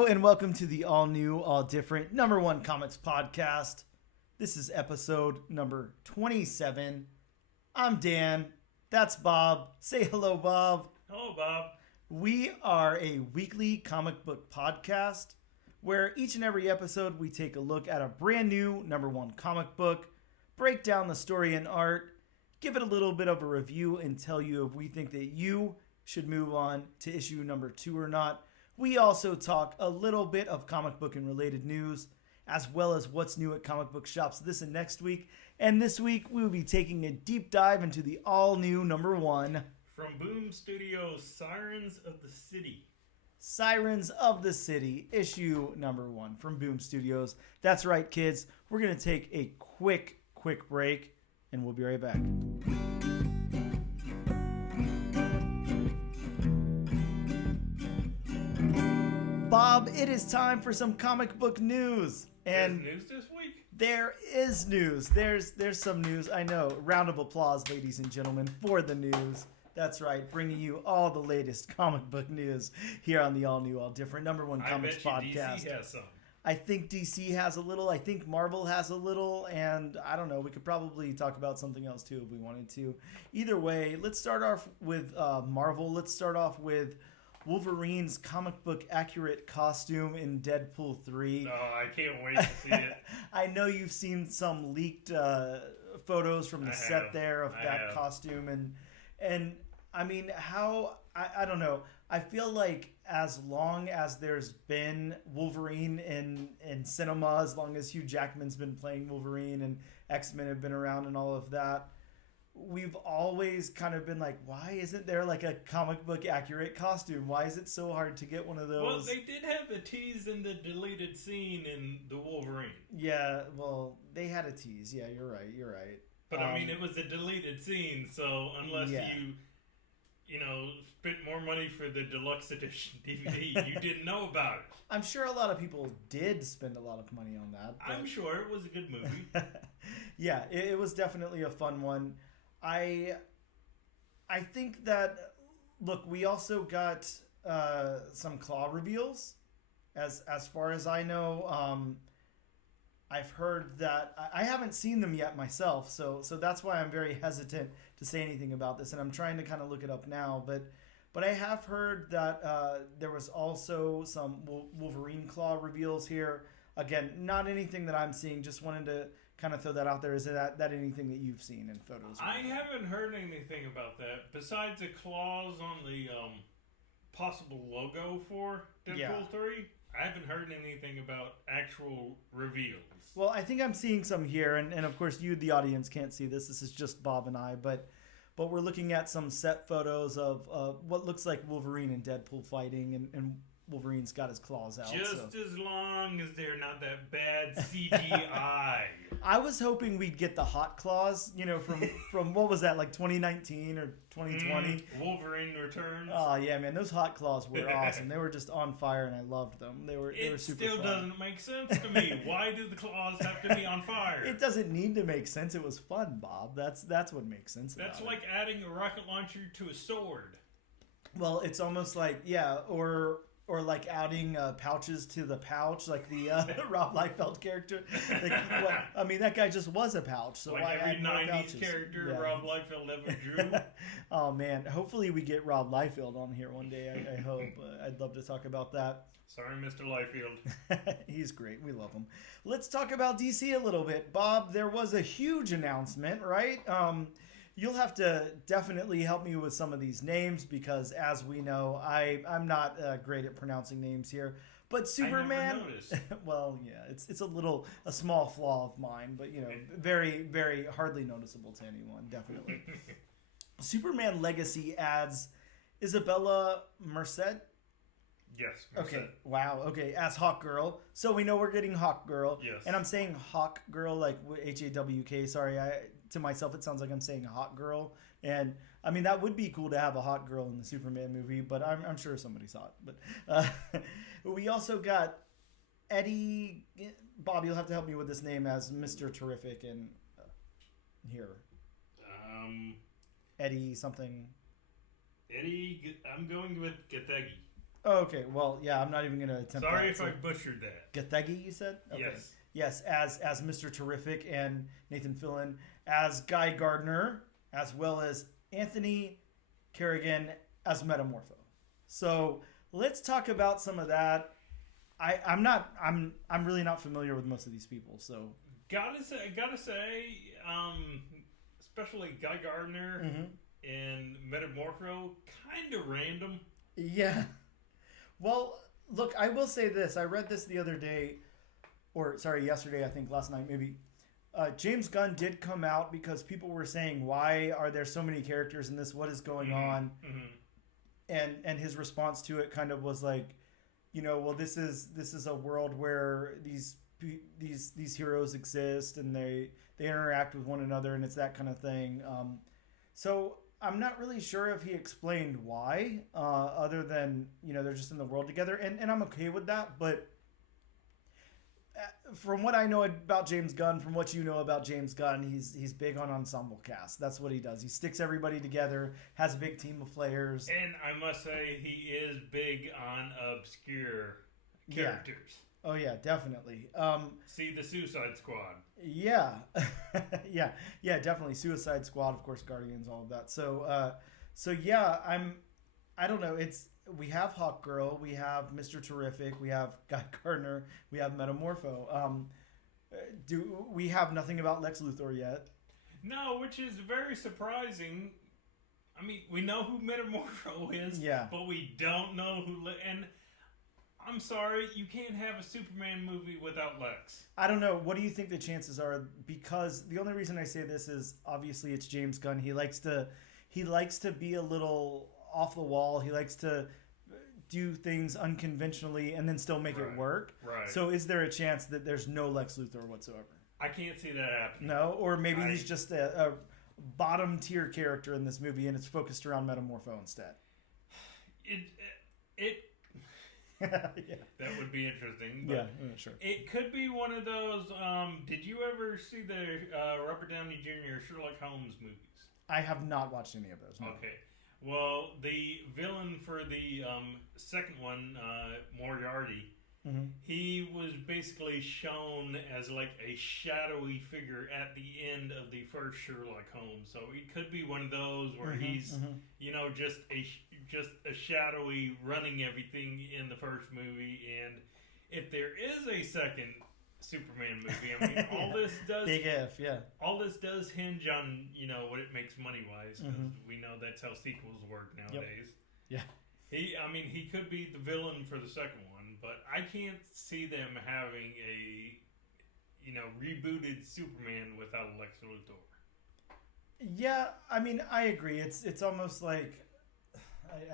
Hello and welcome to the all new, all different number one comics podcast. This is episode number 27. I'm Dan. That's Bob. Say hello, Bob. Hello, Bob. We are a weekly comic book podcast where each and every episode we take a look at a brand new number one comic book, break down the story and art, give it a little bit of a review, and tell you if we think that you should move on to issue number 2 or not. We also talk a little bit of comic book and related news, as well as what's new at comic book shops this and next week. And this week, we will be taking a deep dive into the all-new number one. From Boom Studios, Sirens of the City. Sirens of the City, issue number 1 from Boom Studios. That's right, kids. We're going to take a quick break, and we'll be right back. Bob, it is time for some comic book news. And there's news this week? There is news. There's some news. I know. Round of applause, ladies and gentlemen, for the news. That's right, bringing you all the latest comic book news here on the all new, all different number one comics podcast. DC has some. I think DC has a little. I think Marvel has a little, and I don't know. We could probably talk about something else too if we wanted to. Either way, let's start off with Marvel. Let's start off with Wolverine's comic book accurate costume in Deadpool 3. Oh, I can't wait to see it. I know you've seen some leaked photos from the set there of that costume, and I mean, I don't know. I feel like as long as there's been Wolverine in cinema, as long as Hugh Jackman's been playing Wolverine and X-Men have been around and all of that, we've always kind of been like, why isn't there like a comic book accurate costume? Why is it so hard to get one of those? Well, they did have the tease in the deleted scene in the Wolverine. Yeah, well, they had a tease. Yeah, you're right. But I mean, it was a deleted scene, so unless you spent more money for the deluxe edition DVD, you didn't know about it. I'm sure a lot of people did spend a lot of money on that. But I'm sure it was a good movie. Yeah, it was definitely a fun one. I think that, look, we also got some claw reveals. As far as I know, I've heard that I haven't seen them yet myself, so that's why I'm very hesitant to say anything about this, and I'm trying to kind of look it up now. But I have heard that there was also some Wolverine claw reveals here. Again, not anything that I'm seeing. Just wanted to kind of throw that out there. Is that anything that you've seen in photos? I haven't heard anything about that besides the claws on the possible logo for Deadpool 3. I haven't heard anything about actual reveals. Well, I think I'm seeing some here, and of course you, the audience, can't see this. This is just Bob and I, but we're looking at some set photos of what looks like Wolverine and Deadpool fighting, and Wolverine's got his claws out. Just as long as they're not that bad CGI. I was hoping we'd get the hot claws, from what was that, like 2019 or 2020? Wolverine Returns. Oh yeah, man, those hot claws were awesome. They were just on fire, and I loved them. They were super fun. It still doesn't make sense to me. Why do the claws have to be on fire? It doesn't need to make sense. It was fun, Bob. That's what makes sense. That's like adding a rocket launcher to a sword. Well, it's almost like or like adding pouches to the pouch, like the Rob Liefeld character. That guy just was a pouch. So like why every add more 90s pouches? character Rob Liefeld ever drew. Oh, man. Hopefully we get Rob Liefeld on here one day, I hope. I'd love to talk about that. Sorry, Mr. Liefeld. He's great. We love him. Let's talk about DC a little bit. Bob, there was a huge announcement, right? You'll have to definitely help me with some of these names because, as we know, I'm not great at pronouncing names here. But Superman, I never noticed. Well, yeah, it's a small flaw of mine, but very, very hardly noticeable to anyone, definitely. Superman Legacy adds Isabella Merced. Yes. Okay. Wow. Okay. As Hawkgirl, so we know we're getting Hawkgirl. Yes. And I'm saying Hawkgirl like HAWK. Sorry, to myself it sounds like I'm saying Hot Girl, and I mean that would be cool to have a hot girl in the Superman movie, but I'm sure somebody saw it. But we also got Eddie. Bob, you'll have to help me with this name as Mr. Terrific and here. Eddie something. Eddie, I'm going with Gathegi. Oh, okay. Well, yeah, I'm not even going to attempt Sorry that. if I butchered that. Gathegi, you said? Okay. Yes. Yes, as Mr. Terrific and Nathan Fillion, as Guy Gardner, as well as Anthony Kerrigan as Metamorpho. So let's talk about some of that. I'm really not familiar with most of these people. So gotta say, especially Guy Gardner and Metamorpho, kind of random. Yeah. Well, look, I will say this. I read this the other day, or sorry, yesterday, I think last night maybe. James Gunn did come out because people were saying, why are there so many characters in this? What is going on? And his response to it kind of was like, well, this is a world where these heroes exist and they interact with one another, and it's that kind of thing. So I'm not really sure if he explained why, other than they're just in the world together, and I'm okay with that. But from what I know about James Gunn, from what you know about James Gunn, he's big on ensemble cast. That's what he does. He sticks everybody together, has a big team of players. And I must say, he is big on obscure characters. Yeah. Oh yeah, definitely. See the Suicide Squad. Yeah, yeah, definitely. Suicide Squad, of course, Guardians, all of that. So yeah, I don't know. We have Hawkgirl, we have Mr. Terrific, we have Guy Gardner, we have Metamorpho. Do we have nothing about Lex Luthor yet? No, which is very surprising. I mean, we know who Metamorpho is, but we don't know who. And I'm sorry, you can't have a Superman movie without Lex. I don't know. What do you think the chances are? Because the only reason I say this is obviously it's James Gunn. He likes to be a little off the wall. He likes to do things unconventionally and then still make it work. Right. So is there a chance that there's no Lex Luthor whatsoever? I can't see that happening. No? Or maybe he's just a bottom tier character in this movie and it's focused around Metamorpho instead. That would be interesting. But sure. It could be one of those. Did you ever see the Robert Downey Jr. Sherlock Holmes movies? I have not watched any of those. No. Okay. Well, the villain for the second one, Moriarty, he was basically shown as like a shadowy figure at the end of the first Sherlock Holmes. So it could be one of those where he's, just a shadowy running everything in the first movie. And if there is a second Superman movie, I mean, all this does big if, all this does hinge on what it makes money wise, because we know that's how sequels work nowadays. Yep. Yeah, he could be the villain for the second one, but I can't see them having a rebooted Superman without Lex Luthor. Yeah, I mean, I agree. It's almost like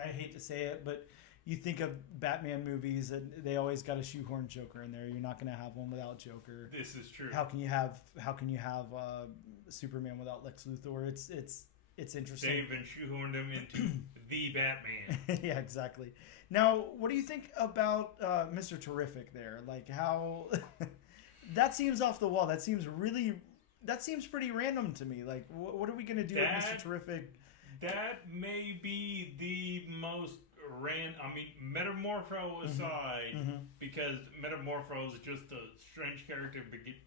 I hate to say it, but you think of Batman movies and they always got a shoehorn Joker in there. You're not going to have one without Joker. This is true. How can you have Superman without Lex Luthor? It's interesting. They've been shoehorned him into the Batman. Yeah, exactly. Now, what do you think about Mr. Terrific there? Like how that seems off the wall. That seems pretty random to me. Like what are we going to do with Mr. Terrific? That may be the most Metamorpho aside, because Metamorpho is just a strange character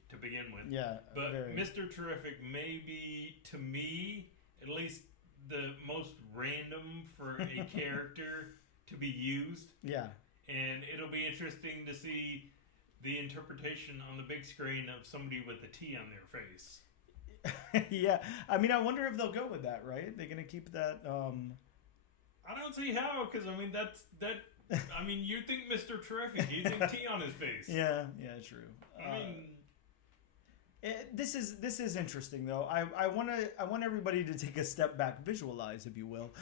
to begin with. Yeah, but Mr. Terrific may be, to me, at least the most random for a character to be used. Yeah. And it'll be interesting to see the interpretation on the big screen of somebody with a T on their face. Yeah. I mean, I wonder if they'll go with that, right? They're going to keep that... I don't see how, because I mean I mean, you think Mr. Terrific, you think T on his face. Yeah, true. I mean, this is interesting though. I want everybody to take a step back, visualize, if you will.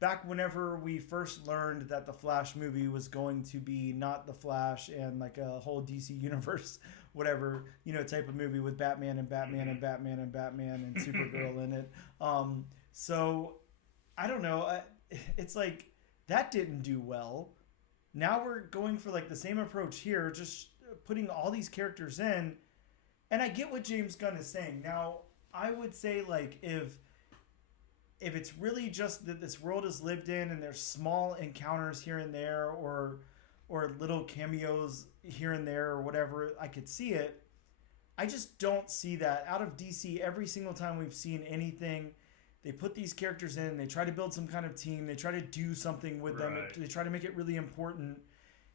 Back whenever we first learned that the Flash movie was going to be not the Flash and like a whole DC universe, whatever type of movie with Batman and Batman and Batman and Batman and Supergirl in it. So I don't know. It's like that didn't do well. Now we're going for like the same approach here, just putting all these characters in. And I get what James Gunn is saying. Now, I would say like if it's really just that this world is lived in and there's small encounters here and there, or little cameos here and there or whatever, I could see it. I just don't see that out of DC. Every single time we've seen anything, they put these characters in, they try to build some kind of team, they try to do something with them, they try to make it really important.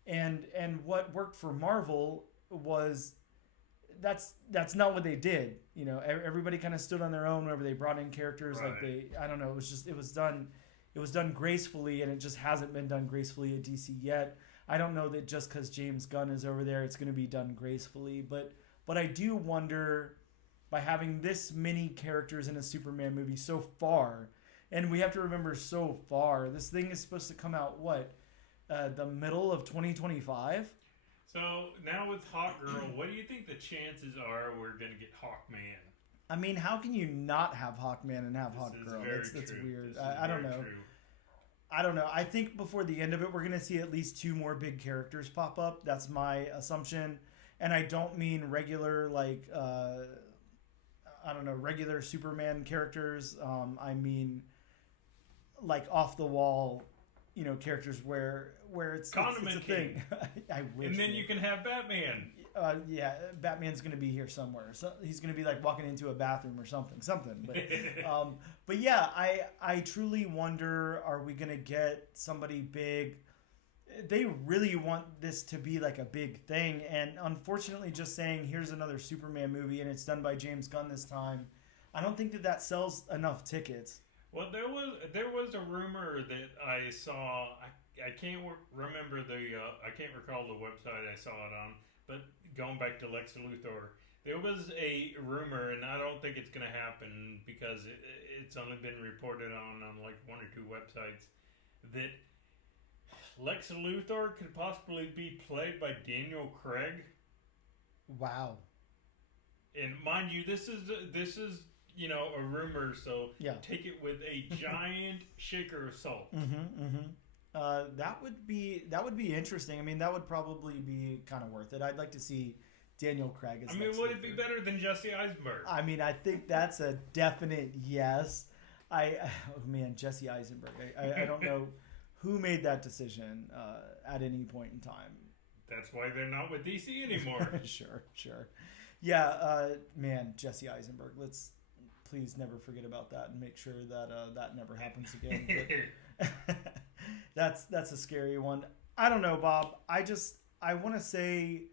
And what worked for Marvel was that's not what they did. You know, everybody kind of stood on their own whenever they brought in characters. Like I don't know, it was done gracefully, and it just hasn't been done gracefully at DC yet. I don't know that just because James Gunn is over there, it's going to be done gracefully, but I do wonder, by having this many characters in a Superman movie so far, and we have to remember so far, this thing is supposed to come out the middle of 2025. So now with Hawkgirl, what do you think the chances are we're going to get Hawkman? I mean, how can you not have Hawkman and have Hawkgirl? That's weird. I don't know. True. I don't know. I think before the end of it, we're going to see at least 2 more big characters pop up. That's my assumption. And I don't mean regular, regular Superman characters. I mean, like off the wall, characters where it's a thing. I wish. And then you can have Batman. Yeah, Batman's going to be here somewhere. So he's going to be like walking into a bathroom or something. But yeah, I truly wonder, are we going to get somebody big? They really want this to be like a big thing, and unfortunately, just saying here's another Superman movie and it's done by James Gunn this time, I don't think that sells enough tickets. Well, there was a rumor that I saw. I can't remember I can't recall the website I saw it on, but going back to Lex Luthor, there was a rumor, and I don't think it's going to happen because it's only been reported on like 1 or 2 websites, that Lex Luthor could possibly be played by Daniel Craig. Wow. And mind you, this is a rumor, so take it with a giant shaker of salt. That would be interesting. I mean, that would probably be kind of worth it. I'd like to see Daniel Craig as Lex would Luthor. It be better than Jesse Eisenberg? I mean, I think that's a definite yes. Jesse Eisenberg. I don't know who made that decision at any point in time. That's why they're not with DC anymore. Sure. Yeah, Jesse Eisenberg. Let's please never forget about that and make sure that that never happens again. But that's a scary one. I don't know, Bob. I want to say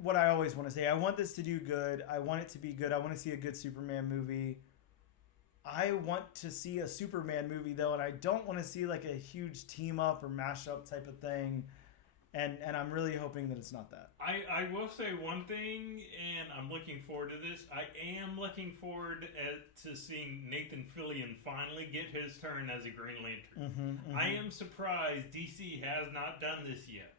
what I always want to say. I want this to do good. I want it to be good. I want to see a good Superman movie. I want to see a Superman movie, though, and I don't want to see like a huge team up or mash up type of thing. And I'm really hoping that it's not that. I will say one thing, and I'm looking forward to this. I am looking forward to seeing Nathan Fillion finally get his turn as a Green Lantern. I am surprised DC has not done this yet.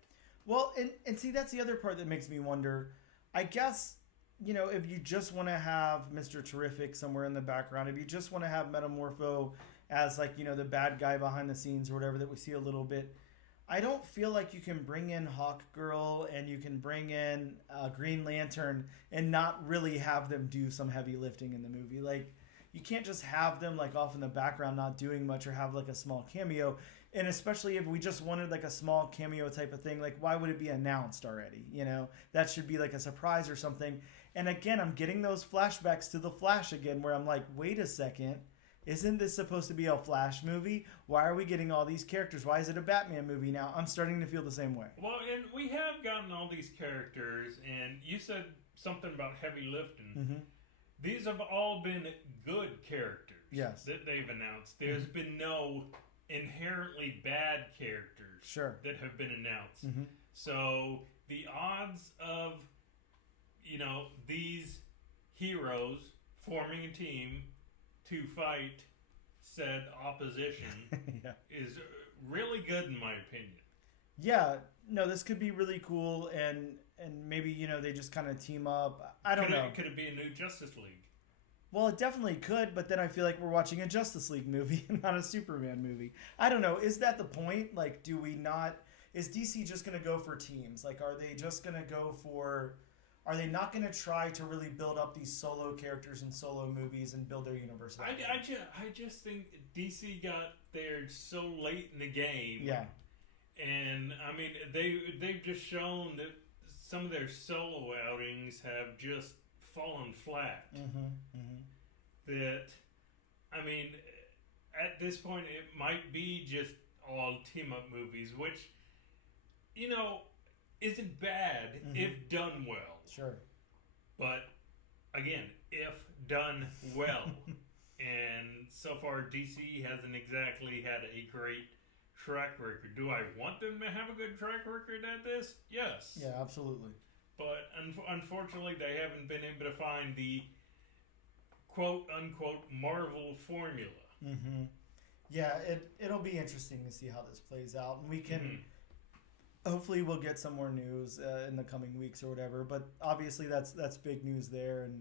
Well, and see, that's the other part that makes me wonder. I guess, if you just want to have Mr. Terrific somewhere in the background, if you just want to have Metamorpho as like, the bad guy behind the scenes or whatever that we see a little bit, I don't feel like you can bring in Hawkgirl and you can bring in Green Lantern and not really have them do some heavy lifting in the movie. Like, you can't just have them like off in the background not doing much or have like a small cameo. And especially if we just wanted like a small cameo type of thing, like why would it be announced already? That should be like a surprise or something. And again, I'm getting those flashbacks to The Flash again where I'm like, wait a second. Isn't this supposed to be a Flash movie? Why are we getting all these characters? Why is it a Batman movie now? I'm starting to feel the same way. Well, and we have gotten all these characters, and you said something about heavy lifting. These have all been good characters that they've announced. There's been no inherently bad characters that have been announced. So the odds of, these heroes forming a team to fight said opposition is really good in my opinion. Yeah, no, this could be really cool, and maybe they just kind of team up. I don't know. Could it be a new Justice League? Well, it definitely could, but then I feel like we're watching a Justice League movie and not a Superman movie. I don't know. Is that the point? Like, do we not? Is DC just going to go for teams? Like, are they just going to go for are they not going to try to really build up these solo characters and solo movies and build their universe? I just think DC got there so late in the game. Yeah. And I mean, they've just shown that some of their solo outings have just fallen flat. That, I mean, at this point, it might be just all team-up movies, which, you know, isn't bad if done well. Sure. But, again, if done well. And so far, DC hasn't exactly had a great track record. Do I want them to have a good track record at this? Yes. Yeah, absolutely. But unfortunately, they haven't been able to find the quote-unquote Marvel formula. Yeah, it'll be interesting to see how this plays out. And we can... Hopefully we'll get some more news in the coming weeks or whatever. But obviously that's big news there.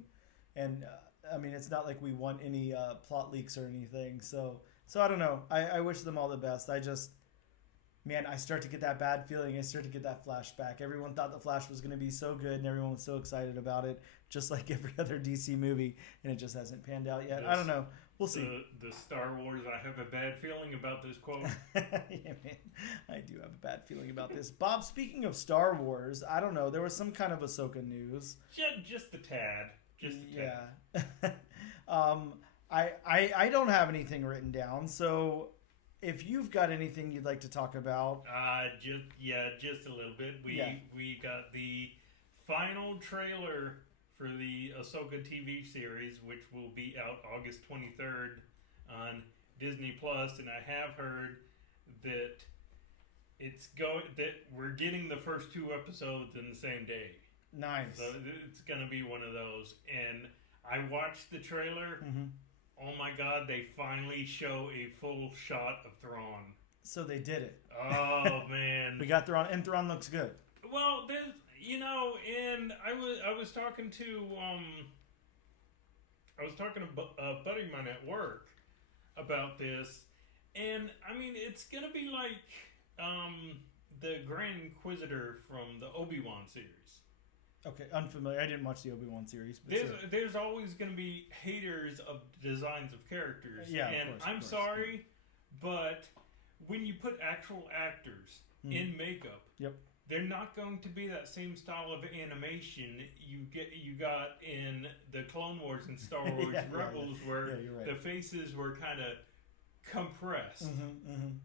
And I mean, it's not like we want any plot leaks or anything. So I don't know. I wish them all the best. I just... Man, I start to get that bad feeling. I start to get that flashback. Everyone thought The Flash was going to be so good, and everyone was so excited about it, just like every other DC movie, and it just hasn't panned out yet. I don't know. We'll see. The Star Wars, I have a bad feeling about this quote. Yeah, man. I do have a bad feeling about this. Bob, speaking of Star Wars, I don't know. There was some kind of Ahsoka news. Just a tad. Just a tad. I don't have anything written down, so... If you've got anything you'd like to talk about, just a little bit. We got the final trailer for the Ahsoka TV series, which will be out August 23rd on Disney Plus, and I have heard that we're getting the first 2 episodes in the same day. Nice. So it's gonna be one of those, and I watched the trailer. Oh my God, they finally show a full shot of Thrawn. So they did it. Oh, man. We got Thrawn, and Thrawn looks good. Well, there's, you know, and I was talking to a buddy of mine at work about this, and I mean, it's going to be like the Grand Inquisitor from the Obi-Wan series. Okay, unfamiliar. I didn't watch the Obi-Wan series. But there's always going to be haters of designs of characters. Yeah, and of course, I'm sorry, but when you put actual actors in makeup, they're not going to be that same style of animation you got in the Clone Wars and Star Wars Rebels, where the faces were kind of compressed.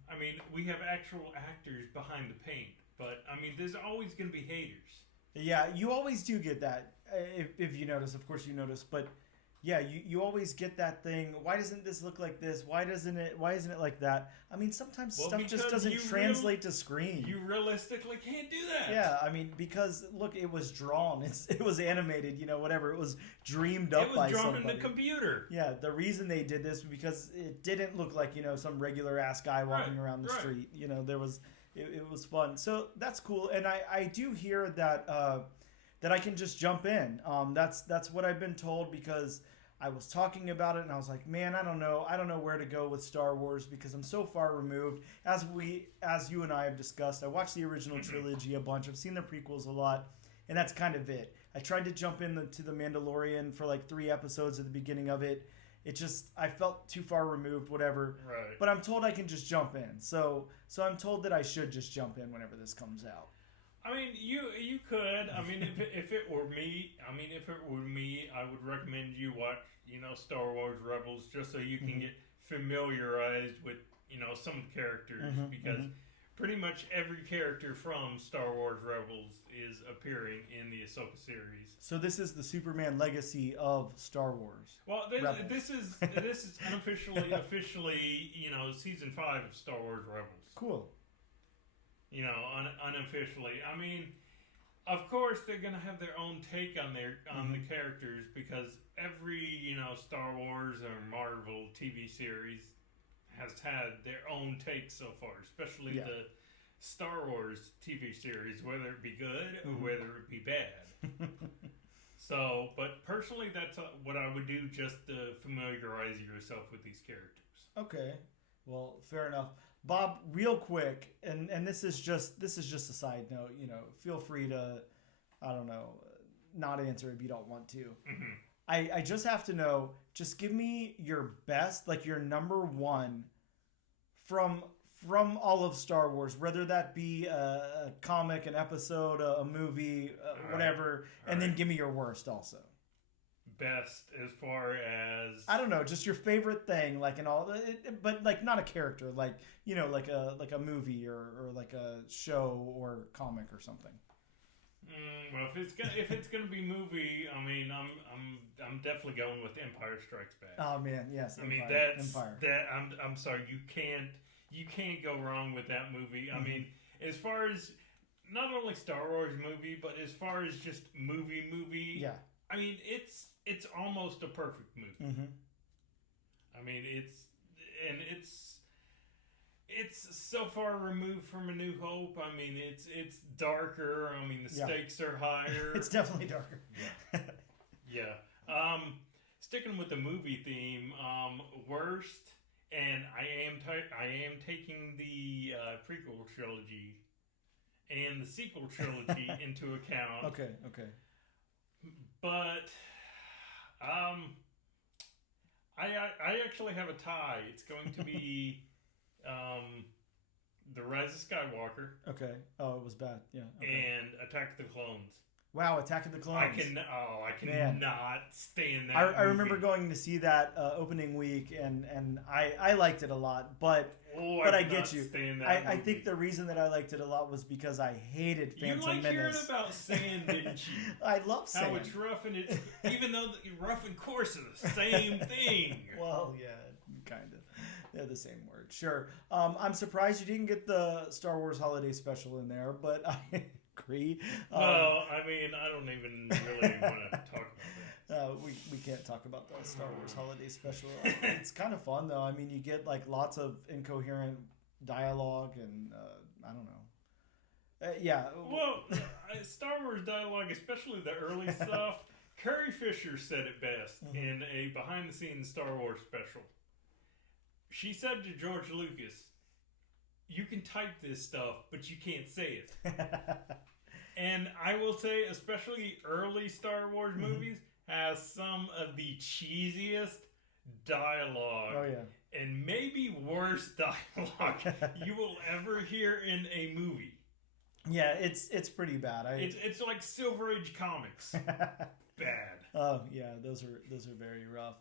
I mean, we have actual actors behind the paint, but I mean, there's always going to be haters. Yeah, you always do get that. If you notice, of course you notice, but yeah, you always get that thing. Why doesn't this look like this? Why isn't it like that? I mean, sometimes stuff just doesn't translate to screen. You realistically can't do that. Yeah, I mean, because look, it was drawn. It was animated. You know, whatever. It was dreamed up by somebody. It was drawn in the computer. Yeah, the reason they did this was because it didn't look like, you know, some regular ass guy walking around the street. You know, there was. It was fun. So that's cool. And I do hear that that I can just jump in. That's what I've been told, because I was talking about it and I was like, man, I don't know where to go with Star Wars because I'm so far removed. As you and I have discussed, I watched the original trilogy a bunch. I've seen the prequels a lot, and that's kind of it. I tried to jump into The Mandalorian for like 3 episodes at the beginning of it. I felt too far removed, whatever. Right. But I'm told I can just jump in. So I'm told that I should just jump in whenever this comes out. I mean, you could. I mean, if it were me, I would recommend you watch, you know, Star Wars Rebels, just so you can get familiarized with, you know, some characters, because pretty much every character from Star Wars Rebels is appearing in the Ahsoka series. So this is the Superman legacy of Star Wars. Well, this is officially, you know, season 5 of Star Wars Rebels. Cool. You know, unofficially. I mean, of course they're gonna have their own take on the characters, because every, you know, Star Wars or Marvel TV series has had their own take so far, especially the Star Wars TV series, whether it be good or whether it be bad. So, but personally, that's what I would do, just to familiarize yourself with these characters. Okay, well, fair enough. Bob, real quick, and this is just a side note. You know, feel free to, I don't know, not answer if you don't want to. Mm-hmm. I just have to know, just give me your best, like your number one from all of Star Wars, whether that be a comic, an episode, a movie, whatever, and then give me your worst also. Best as far as... I don't know, just your favorite thing, like in all, but like not a character, like, you know, like a movie or like a show or comic or something. Well, if it's gonna be movie, I mean, I'm definitely going with Empire Strikes Back. Oh man, yes. I mean, Empire. I'm sorry, you can't go wrong with that movie. I mean, as far as not only Star Wars movie, but as far as just movie. Yeah. I mean, it's almost a perfect movie. Mm-hmm. I mean, it's so far removed from A New Hope. I mean, it's darker. I mean, the stakes are higher. It's definitely darker. Yeah. Sticking with the movie theme, worst, and I am taking the prequel trilogy and the sequel trilogy into account. Okay. But I actually have a tie. It's going to be The Rise of Skywalker. Okay. Oh, it was bad. Yeah. Okay. And Attack of the Clones. Wow, Attack of the Clones. I cannot stand that. I remember going to see that opening week, and I liked it a lot, but I get you. I think the reason that I liked it a lot was because I hated Phantom Menace. You like hearing about sand, didn't you? I love sand. How it's rough and it's even though rough and coarse are the same thing. Well, yeah, kind of. They're the same word. Sure. I'm surprised you didn't get the Star Wars Holiday Special in there, but I agree. Well, I mean, I don't even really want to talk about that. We can't talk about the Star Wars Holiday Special. It's kind of fun though. I mean, you get like lots of incoherent dialogue, and I don't know. Yeah. Well, Star Wars dialogue, especially the early stuff. Carrie Fisher said it best in a behind-the-scenes Star Wars special. She said to George Lucas, "You can type this stuff, but you can't say it." And I will say, especially early Star Wars movies, has some of the cheesiest dialogue. Oh yeah. And maybe worst dialogue you will ever hear in a movie. Yeah, it's pretty bad. It's like Silver Age comics. Bad. Oh yeah, those are very rough.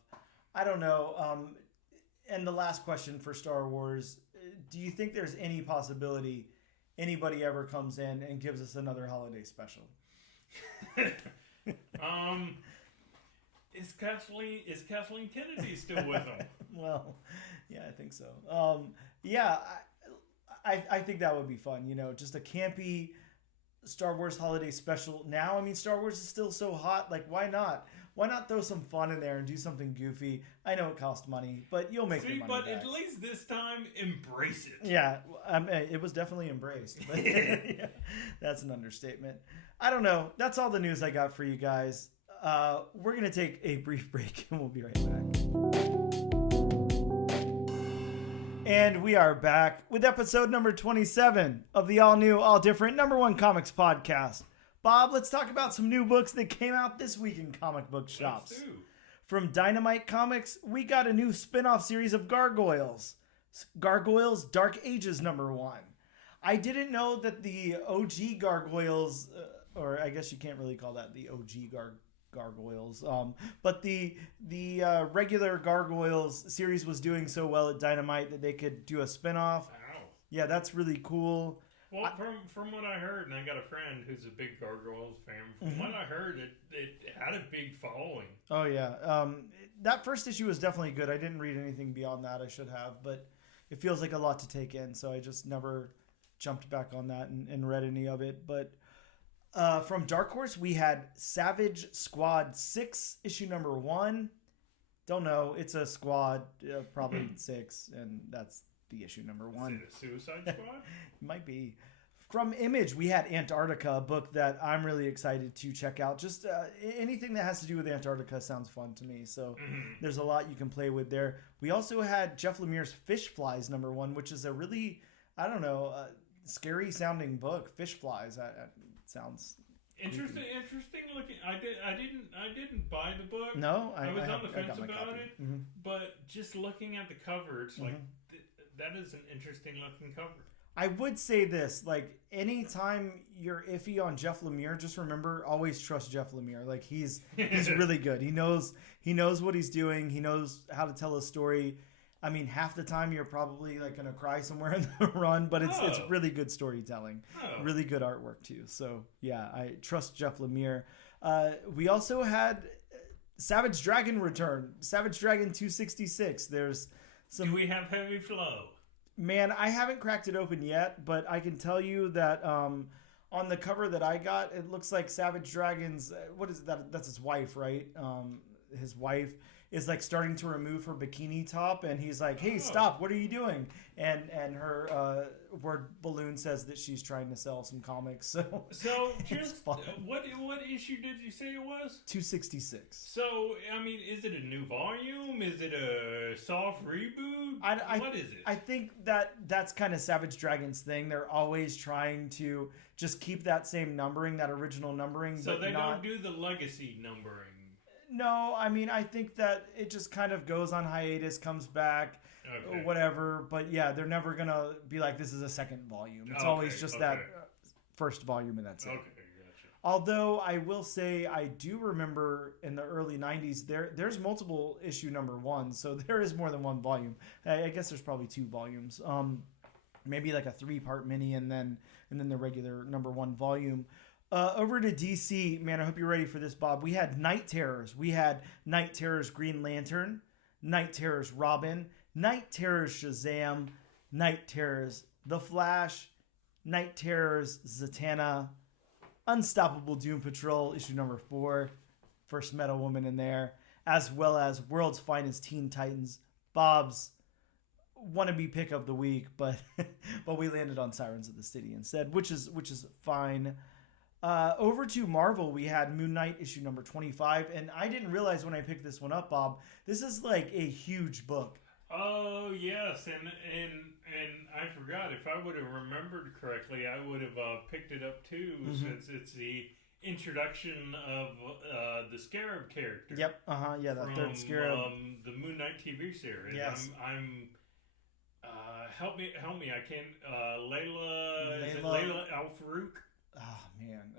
I don't know. And the last question for Star Wars: do you think there's any possibility anybody ever comes in and gives us another holiday special? Is Kathleen Kennedy still with them? Well, yeah, I think so. Yeah, I think that would be fun. You know, just a campy Star Wars holiday special. Now, I mean, Star Wars is still so hot. Like, why not? Why not throw some fun in there and do something goofy? I know it costs money, but you'll make your money but back. At least this time, embrace it. Yeah, it was definitely embraced. But yeah, that's an understatement. I don't know. That's all the news I got for you guys. We're going to take a brief break, and we'll be right back. And we are back with episode number 27 of the all-new, all-different #1 comics podcast. Bob, let's talk about some new books that came out this week in comic book shops. From Dynamite Comics, we got a new spin-off series of Gargoyles. Gargoyles Dark Ages #1. I didn't know that the OG Gargoyles, or I guess you can't really call that the OG Gargoyles, but the regular Gargoyles series was doing so well at Dynamite that they could do a spin-off. Wow. Yeah, that's really cool. Well, from what I heard, and I got a friend who's a big Gargoyles fan, from what I heard, it had a big following. Oh, yeah. That first issue was definitely good. I didn't read anything beyond that. I should have, but it feels like a lot to take in, so I just never jumped back on that and read any of it. But from Dark Horse, we had Savage Squad 6, issue #1. Don't know. It's a squad, probably 6, and that's the issue #1. Is it a Suicide Squad? Might be. From Image, we had Antarctica, a book that I'm really excited to check out. Just anything that has to do with Antarctica sounds fun to me. So there's a lot you can play with there. We also had Jeff Lemire's Fish Flies #1, which is a really, I don't know, scary sounding book. Fish Flies. Sounds interesting looking. I I didn't buy the book. No, I was on the fence got my about copy. it, Mm-hmm. but just looking at the cover, it's like that is an interesting looking cover. I would say this, like, anytime you're iffy on Jeff Lemire, just remember, always trust Jeff Lemire. Like, he's really good. He knows what he's doing. He knows how to tell a story. I mean, half the time you're probably like gonna cry somewhere in the run, but it's really good storytelling, really good artwork too. So yeah, I trust Jeff Lemire. We also had Savage Dragon return, Savage Dragon 266. There's some. Do we have heavy flow? Man, I haven't cracked it open yet, but I can tell you that on the cover that I got, it looks like Savage Dragon's, what is that? That's his wife, right? His wife is like starting to remove her bikini top, and he's like, "Hey, stop! What are you doing?" And her word balloon says that she's trying to sell some comics. So just what issue did you say it was? 266. So I mean, is it a new volume? Is it a soft reboot? What is it? I think that's kind of Savage Dragon's thing. They're always trying to just keep that same numbering, that original numbering. So they don't do the legacy numbering. No, I mean, I think that it just kind of goes on hiatus, comes back, whatever. But yeah, they're never going to be like, this is a second volume. It's always just that first volume, and that's it. Okay, gotcha. Although I will say, I do remember in the early 90s, there's multiple issue number 1. So there is more than one volume. I guess there's probably 2 volumes. Maybe like a 3-part mini and then the regular number 1 volume. Over to DC, man, I hope you're ready for this, Bob. We had Night Terrors. We had Night Terrors Green Lantern, Night Terrors Robin, Night Terrors Shazam, Night Terrors The Flash, Night Terrors Zatanna, Unstoppable Doom Patrol, issue number 4, first Metal Woman in there, as well as World's Finest Teen Titans, Bob's wannabe pick of the week, but we landed on Sirens of the City instead, which is fine. Over to Marvel, we had Moon Knight issue number 25, and I didn't realize when I picked this one up, Bob, this is like a huge book. Oh yes, and I forgot. If I would have remembered correctly, I would have picked it up too, since it's the introduction of the Scarab character. Yep. Yeah, the third Scarab. The Moon Knight TV series. Yes. I'm help me. I can't. Layla. Is it Layla Al Farouk? Oh man,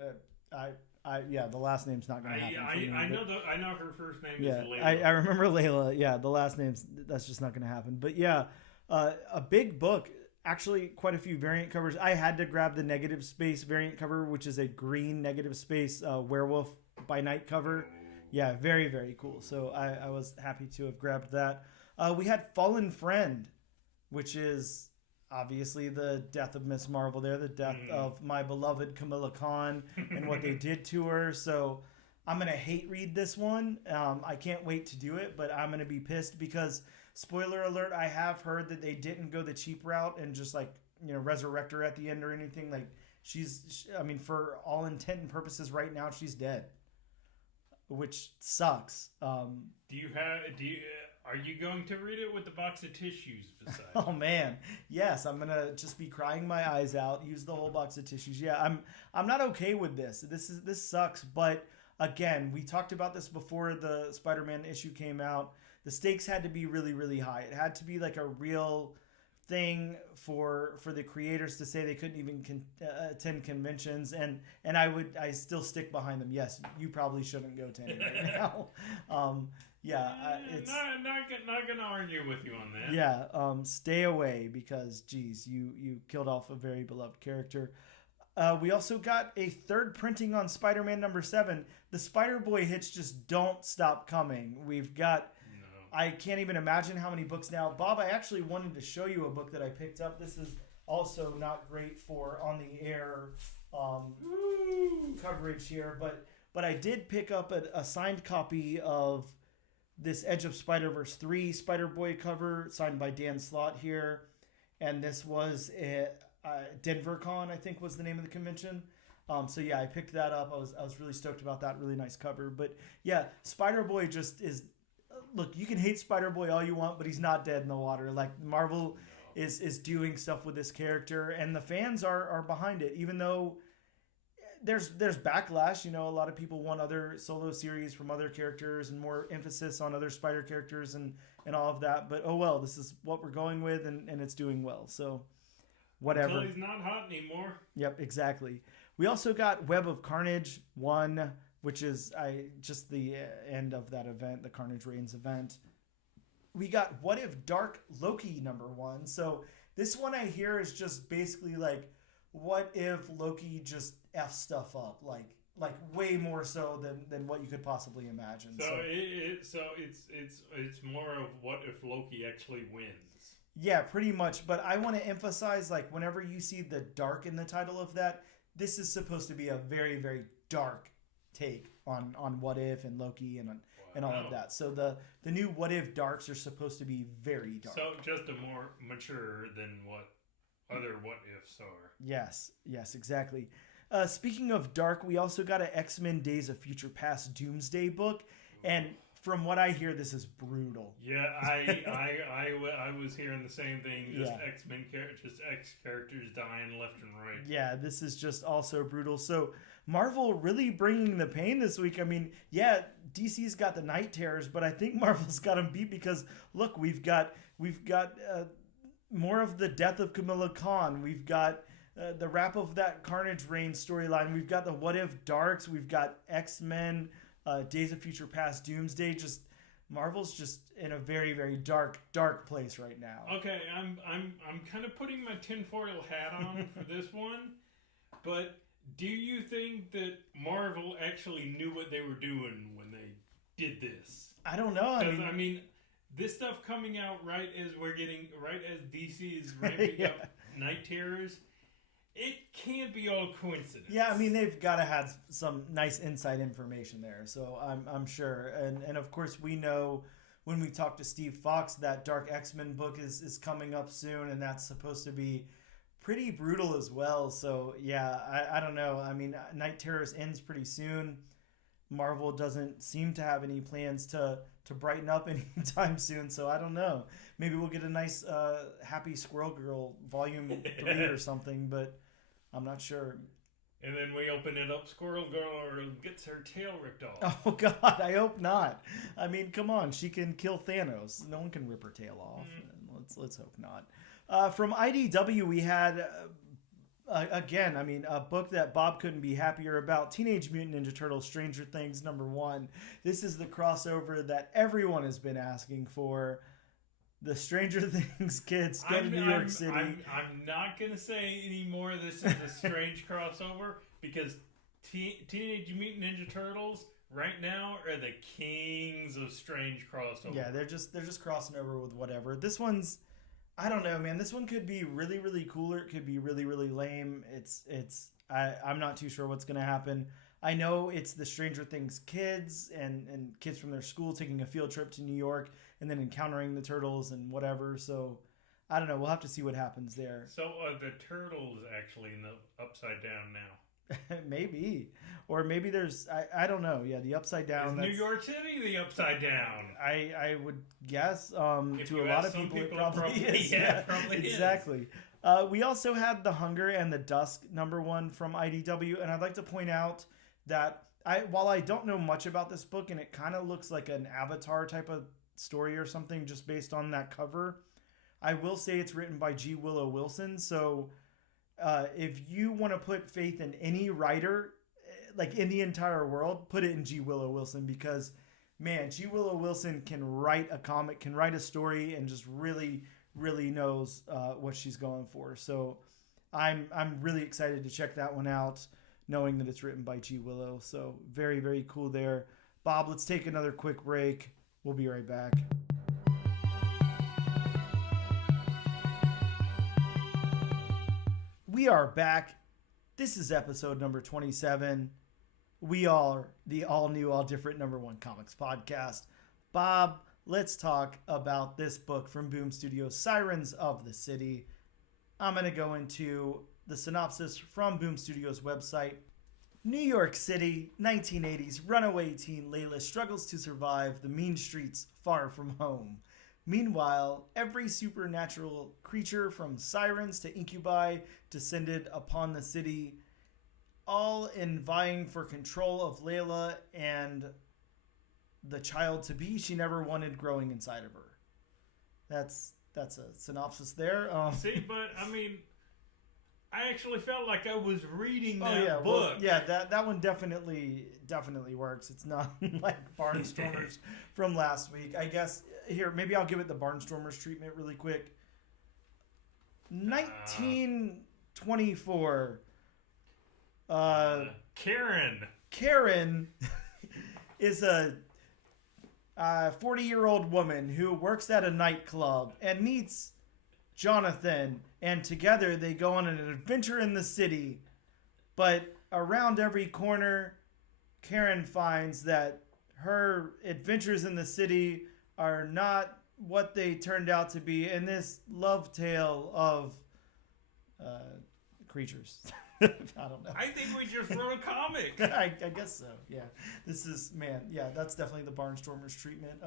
yeah, the last name's not going to happen. I know her first name is Layla. I remember Layla. Yeah, the last name's that's just not going to happen. But yeah, a big book. Actually, quite a few variant covers. I had to grab the Negative Space variant cover, which is a green Negative Space Werewolf by Night cover. Yeah, very, very cool. So I was happy to have grabbed that. We had Fallen Friend, which is obviously the death of Miss Marvel there, the death of my beloved Kamala Khan and what they did to her. So I'm going to hate read this one. I can't wait to do it, but I'm going to be pissed because, spoiler alert, I have heard that they didn't go the cheap route and just resurrect her at the end or anything. Like I mean, for all intent and purposes right now, she's dead, which sucks. Are you going to read it with the box of tissues beside? Oh man, yes, I'm gonna just be crying my eyes out. Use the whole box of tissues. Yeah, I'm not okay with this. This sucks. But again, we talked about this before the Spider-Man issue came out. The stakes had to be really, really high. It had to be like a real thing for the creators to say they couldn't even attend conventions, and I still stick behind them. Yes, you probably shouldn't go to any right now. It's not gonna argue with you on that. Yeah, stay away because, geez, you killed off a very beloved character. We also got a third printing on Spider-Man number 7. The Spider-Boy hits just don't stop coming. We've got. I can't even imagine how many books now. Bob, I actually wanted to show you a book that I picked up. This is also not great for on the air coverage here, but I did pick up a signed copy of this Edge of Spider-Verse 3 Spider-Boy cover signed by Dan Slott here, and this was DenverCon, I think was the name of the convention. So yeah, I picked that up. I was really stoked about that. Really nice cover. But yeah, Spider-Boy just is. Look, you can hate Spider-Boy all you want, but he's not dead in the water. Like Marvel is doing stuff with this character, and the fans are behind it. Even though there's backlash. You know, a lot of people want other solo series from other characters and more emphasis on other Spider characters and all of that. But oh well, this is what we're going with, and it's doing well. So whatever. Until he's not hot anymore. Yep, exactly. We also got Web of Carnage 1, which is just the end of that event, the Carnage Reigns event. We got What If Dark Loki #1. So this one I hear is just basically like, what if Loki just F stuff up, like way more so than what you could possibly imagine. So it's more of what if Loki actually wins. Yeah, pretty much. But I want to emphasize, like, whenever you see the dark in the title of that, this is supposed to be a very, very dark take on What If and Loki and all of that. So the new What If Darks are supposed to be very dark. So just a more mature than what other What Ifs are. Yes, exactly. Speaking of dark, we also got an X-Men Days of Future Past Doomsday book, and from what I hear, this is brutal. Yeah, I was hearing the same thing. Just X-Men just X characters dying left and right. Yeah, this is just also brutal. So Marvel really bringing the pain this week. I mean, yeah, DC's got the Night Terrors, but I think Marvel's got them beat because look, we've got more of the death of Kamala Khan. We've got the wrap of that Carnage Reigns storyline. We've got the What If Darks. We've got X-Men, Days of Future Past, Doomsday. Just Marvel's just in a very, very dark place right now. Okay, I'm kind of putting my tinfoil hat on for this one, but do you think that Marvel actually knew what they were doing when they did this? I don't know. I mean, this stuff coming out right as DC is ramping up Night Terrors, it can't be all coincidence. Yeah, I mean, they've got to have some nice inside information there, so I'm sure. And of course, we know when we talk to Steve Fox, that Dark X-Men book is coming up soon, and that's supposed to be pretty brutal as well. So yeah, I don't know. I mean, Night Terrors ends pretty soon. Marvel doesn't seem to have any plans to brighten up anytime soon, so I don't know. Maybe we'll get a nice Happy Squirrel Girl Volume 3 or something, but I'm not sure. And then we open it up, Squirrel Girl gets her tail ripped off. Oh God, I hope not. I mean, come on, she can kill Thanos. No one can rip her tail off. Let's hope not. From IDW, we had again, I mean, a book that Bob couldn't be happier about. Teenage Mutant Ninja Turtles: Stranger Things #1. This is the crossover that everyone has been asking for. The Stranger Things kids go to New York City. I'm not going to say anymore this is a strange crossover because Teenage Mutant Ninja Turtles right now are the kings of strange crossover. Yeah, they're just crossing over with whatever. This one's, I don't know, man. This one could be really, really cool, or it could be really, really lame. I'm not too sure what's going to happen. I know it's the Stranger Things kids and kids from their school taking a field trip to New York and then encountering the turtles and whatever. So I don't know. We'll have to see what happens there. So are the turtles actually in the Upside Down now? Maybe. Or maybe there's, I don't know. Yeah, the Upside Down. Is New York City the Upside Down? I would guess to a lot of people it probably is. Yeah, it probably exactly. We also had The Hunger and the Dusk #1 from IDW. And I'd like to point out that while I don't know much about this book, and it kind of looks like an Avatar type of story or something just based on that cover, I will say it's written by G. Willow Wilson. So if you want to put faith in any writer, like in the entire world, put it in G. Willow Wilson, because man, G. Willow Wilson can write a comic, can write a story, and just really, really knows what she's going for. So I'm really excited to check that one out, knowing that it's written by G. Willow. So very, very cool there. Bob, let's take another quick break. We'll be right back. We are back. This is episode number 27. We are the all new, all different #1 comics podcast. Bob, let's talk about this book from Boom Studios, Sirens of the City. I'm going to go into the synopsis from Boom Studios' website. New York City, 1980s, runaway teen Layla struggles to survive the mean streets far from home. Meanwhile, every supernatural creature from sirens to incubi descended upon the city all in vying for control of Layla and the child to be she never wanted growing inside of her. That's a synopsis there. See, but I mean, I actually felt like I was reading that book. Well, yeah, that one definitely works. It's not like Barnstormers from last week. I guess here, maybe I'll give it the Barnstormers treatment really quick. 1924. Karen is a 40-year-old woman who works at a nightclub and meets Jonathan, and together they go on an adventure in the city. But around every corner, Karen finds that her adventures in the city are not what they turned out to be in this love tale of creatures. I don't know. I think we just wrote a comic. I guess so. Yeah. This is, man. Yeah, that's definitely the Barnstormers treatment.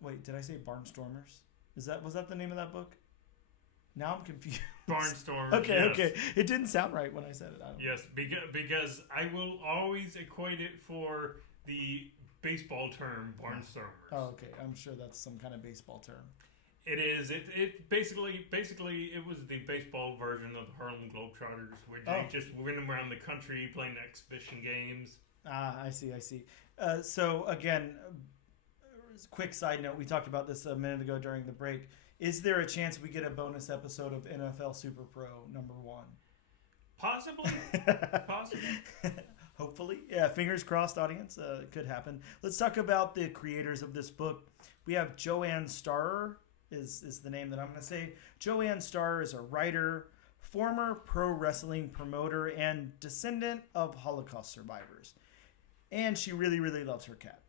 Wait, did I say Barnstormers? Was that the name of that book? Now I'm confused. Barnstormers. Okay, yes. okay. It didn't sound right when I said it. I don't know. Yes, because I will always equate it for the baseball term Barnstormers. Oh, okay. I'm sure that's some kind of baseball term. It is. It basically it was the baseball version of the Harlem Globetrotters, where they just went around the country playing exhibition games. I see. So again, quick side note: we talked about this a minute ago during the break. Is there a chance we get a bonus episode of NFL Super Pro #1? Possibly. Hopefully. Yeah, fingers crossed, audience. It could happen. Let's talk about the creators of this book. We have Joanne Starrer is the name that I'm going to say. Joanne Starrer is a writer, former pro wrestling promoter, and descendant of Holocaust survivors. And she really, really loves her cat.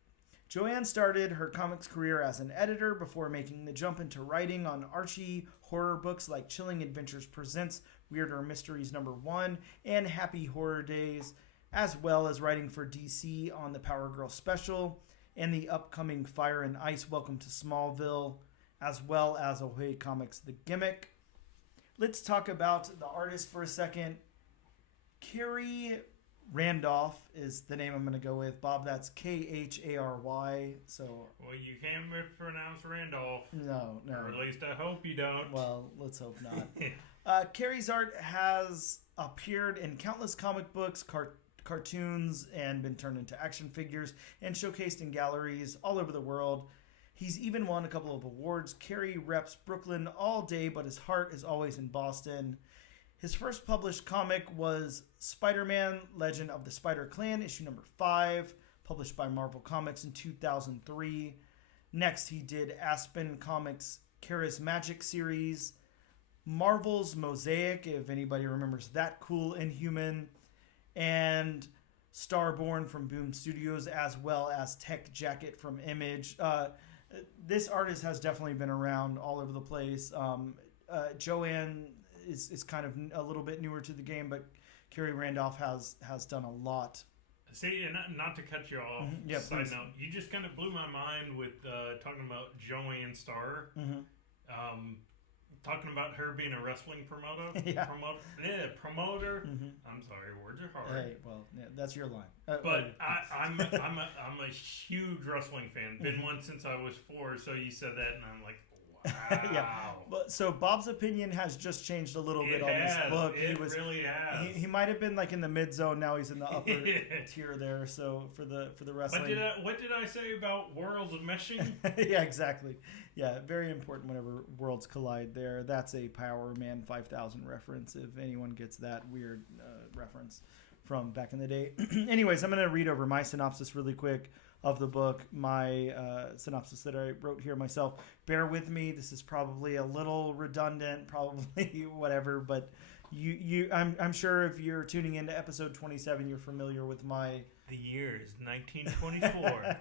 Joanne started her comics career as an editor before making the jump into writing on Archie horror books like Chilling Adventures Presents Weirder Mysteries #1 and Happy Horror Days, as well as writing for DC on the Power Girl special and the upcoming Fire and Ice Welcome to Smallville, as well as Ahoy Comics The Gimmick. Let's talk about the artist for a second. Carrie Randolph is the name I'm going to go with. Bob, that's Khary. So, well, you can't pronounce Randolph. No. Or at least I hope you don't. Well, let's hope not. Carrie's art has appeared in countless comic books, cartoons, and been turned into action figures and showcased in galleries all over the world. He's even won a couple of awards. Carrie reps Brooklyn all day, but his heart is always in Boston. His first published comic was Spider-Man, Legend of the Spider-Clan, issue #5, published by Marvel Comics in 2003. Next, he did Aspen Comics' Charismagic series, Marvel's Mosaic, if anybody remembers that cool Inhuman, and Starborn from Boom Studios, as well as Tech Jacket from Image. This artist has definitely been around all over the place. Joanne is kind of a little bit newer to the game, but Carrie Randolph has done a lot. See, and not to cut you off, Yeah, side please. note, you just kind of blew my mind with talking about Joanne Starr. Talking about her being a wrestling promoter. Promoter. I'm sorry, words are hard. Hey, well, yeah, that's your line. But I'm a huge wrestling fan. Been one since I was 4. So you said that, and I'm like, wow. Yeah. But so Bob's opinion has just changed a little bit on this book. It really has. He might have been like in the mid zone. Now he's in the upper tier there. So for the wrestling. What did I say about worlds meshing? Yeah, exactly. Yeah, very important whenever worlds collide there. That's a Power Man 5000 reference, if anyone gets that weird reference from back in the day. Anyways, I'm going to read over my synopsis really quick of the book, my synopsis that I wrote here myself. Bear with me. This is probably a little redundant, probably whatever, but I'm sure if you're tuning into episode 27, you're familiar with my... The year is 1924.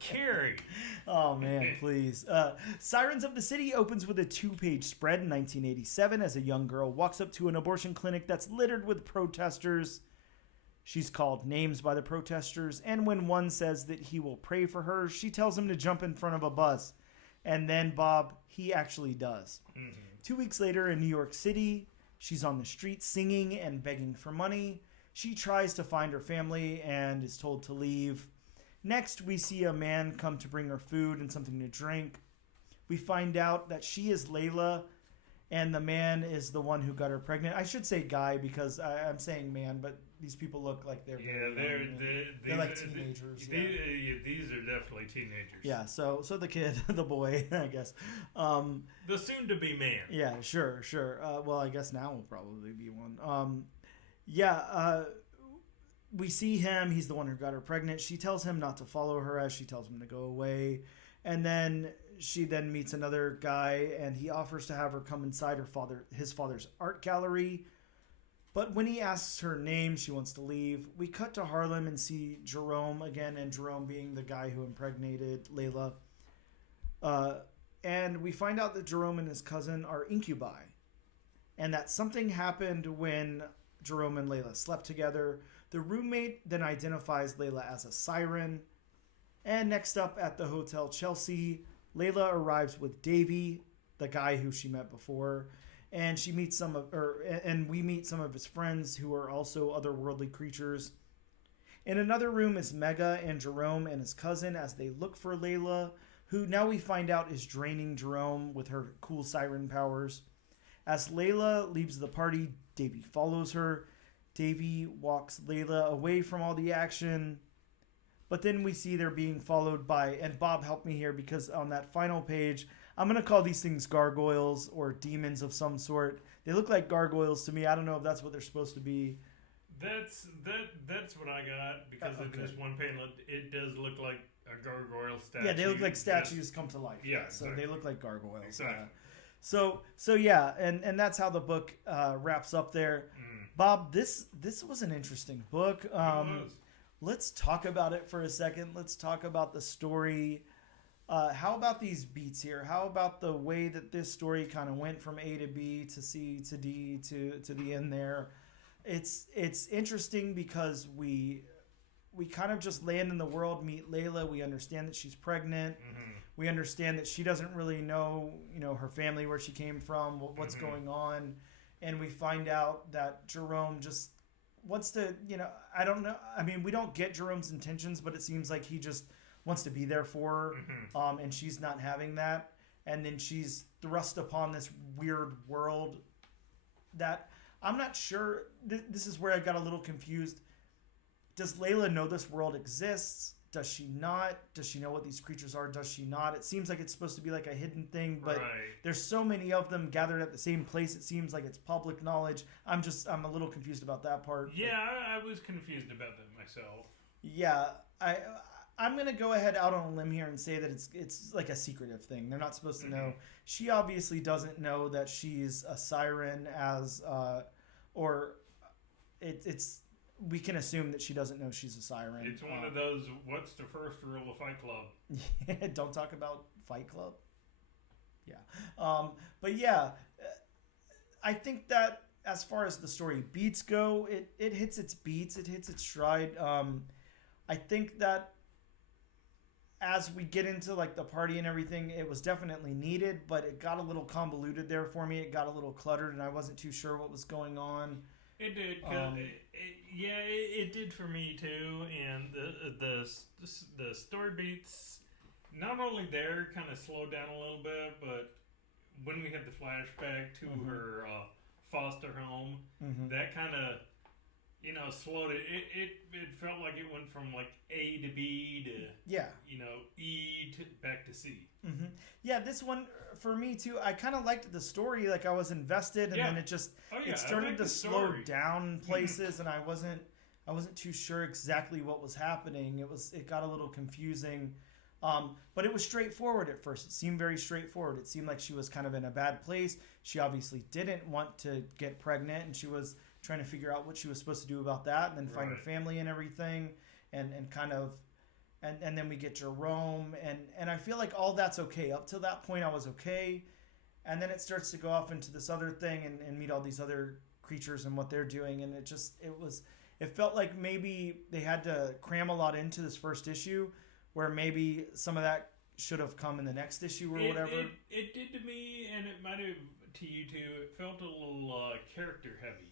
Carrie. Oh, man, please. Sirens of the City opens with a 2-page spread in 1987 as a young girl walks up to an abortion clinic that's littered with protesters. She's called names by the protesters, and when one says that he will pray for her, she tells him to jump in front of a bus. And then, Bob, he actually does. 2 weeks later in New York City, she's on the street singing and begging for money. She tries to find her family and is told to leave. Next, we see a man come to bring her food and something to drink. We find out that she is Layla, and the man is the one who got her pregnant. I should say guy because I'm saying man, but these people look like they're they're like teenagers. These are definitely teenagers. Yeah, so the kid, the boy, I guess. The soon-to-be man. Yeah, sure. Well, I guess now will probably be one. We see him. He's the one who got her pregnant. She tells him not to follow her as she tells him to go away. And then she then meets another guy, and he offers to have her come inside his father's art gallery. But when he asks her name, she wants to leave. We cut to Harlem and see Jerome again, and Jerome being the guy who impregnated Layla. And we find out that Jerome and his cousin are incubi, and that something happened when Jerome and Layla slept together. The roommate then identifies Layla as a siren. And next up at the Hotel Chelsea, Layla arrives with Davy, the guy who she met before, and we meet some of his friends who are also otherworldly creatures. In another room is Mega and Jerome and his cousin as they look for Layla, who now we find out is draining Jerome with her cool siren powers. As Layla leaves the party, Davy follows her. Davy walks Layla away from all the action. But then we see they're being followed by, and Bob, help me here, because on that final page, I'm going to call these things gargoyles or demons of some sort. They look like gargoyles to me. I don't know if that's what they're supposed to be. That's what I got, because in this one panel, it does look like a gargoyle statue. Yeah, they look like statues come to life. Yeah, so exactly. They look like gargoyles. Exactly. So yeah, and that's how the book wraps up there. Bob, this was an interesting book. Let's talk about it for a second. Let's talk about the story. How about these beats here? How about the way that this story kind of went from A to B to C to D to the end there? It's interesting because we kind of just land in the world, meet Layla. We understand that she's pregnant. Mm-hmm. We understand that she doesn't really know, her family, where she came from, what's mm-hmm. going on. And we find out that Jerome just wants to, I don't know. I mean, we don't get Jerome's intentions, but it seems like he just wants to be there for her. Mm-hmm. And she's not having that. And then she's thrust upon this weird world that I'm not sure. This is where I got a little confused. Does Layla know this world exists? Does she not? Does she know what these creatures are? Does she not? It seems like it's supposed to be like a hidden thing, but there's so many of them gathered at the same place. It seems like it's public knowledge. I'm a little confused about that part. Yeah, I was confused about that myself. Yeah, I'm gonna go ahead out on a limb here and say that it's like a secretive thing. They're not supposed to mm-hmm. know. She obviously doesn't know that she's a siren it's. We can assume that she doesn't know she's a siren. It's one of those, what's the first rule of Fight Club? Yeah, don't talk about Fight Club. Yeah. But yeah, I think that as far as the story beats go, it hits its beats, it hits its stride. I think that as we get into like the party and everything, it was definitely needed, but it got a little convoluted there for me. It got a little cluttered and I wasn't too sure what was going on. It did, it did for me too. And the story beats, not only there, kind of slowed down a little bit, but when we had the flashback to mm-hmm. her foster home, mm-hmm. that kind of slowed it. It felt like it went from like A to B to E to back to C. Mm-hmm. Yeah, this one for me too. I kind of liked the story. Like I was invested, and then it just it started to slow down places, and I wasn't too sure exactly what was happening. It got a little confusing. But it was straightforward at first. It seemed very straightforward. It seemed like she was kind of in a bad place. She obviously didn't want to get pregnant, and she was trying to figure out what she was supposed to do about that, and then find her family and everything, and then we get Jerome, and I feel like all that's okay. Up to that point, I was okay, and then it starts to go off into this other thing and meet all these other creatures and what they're doing, and it felt like maybe they had to cram a lot into this first issue, where maybe some of that should have come in the next issue or whatever. It did to me, and it might have to you too. It felt a little character heavy.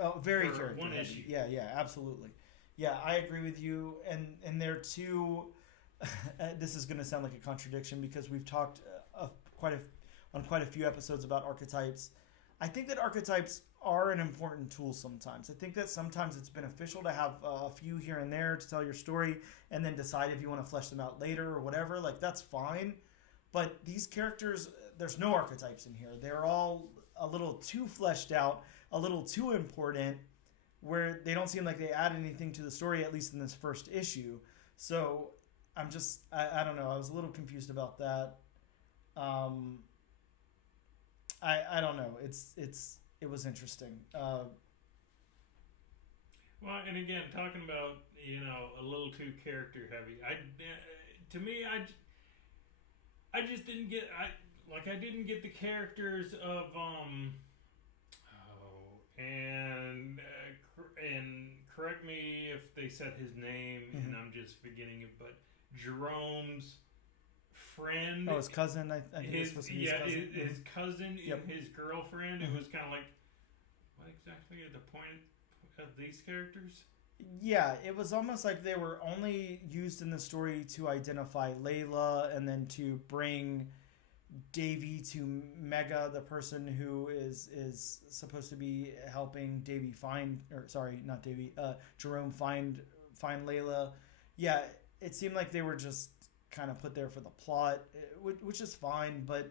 Oh, very for character one heavy. issue. Yeah, absolutely. Yeah, I agree with you. And they're two. This is going to sound like a contradiction because we've talked on quite a few episodes about archetypes. I think that archetypes are an important tool sometimes. I think that sometimes it's beneficial to have a few here and there to tell your story and then decide if you want to flesh them out later or whatever. Like, that's fine. But these characters, there's no archetypes in here. They're all a little too fleshed out, a little too important, where they don't seem like they add anything to the story, at least in this first issue. So I don't know. I was a little confused about that. I don't know. It was interesting. Well, and again, talking about a little too character heavy. To me, I just didn't get I didn't get the characters of and correct me if they said his name and I'm just forgetting it, but Jerome's friend. Oh, his cousin. I think it was supposed to be his cousin. His cousin Yep. and his girlfriend. It was kind of like, what exactly are the point of these characters? Yeah, it was almost like they were only used in the story to identify Layla and then to bring Davy to Mega, the person who is supposed to be helping Davy find, or sorry, not Davy, Jerome find Layla. Yeah, it seemed like they were just kind of put there for the plot, which is fine, but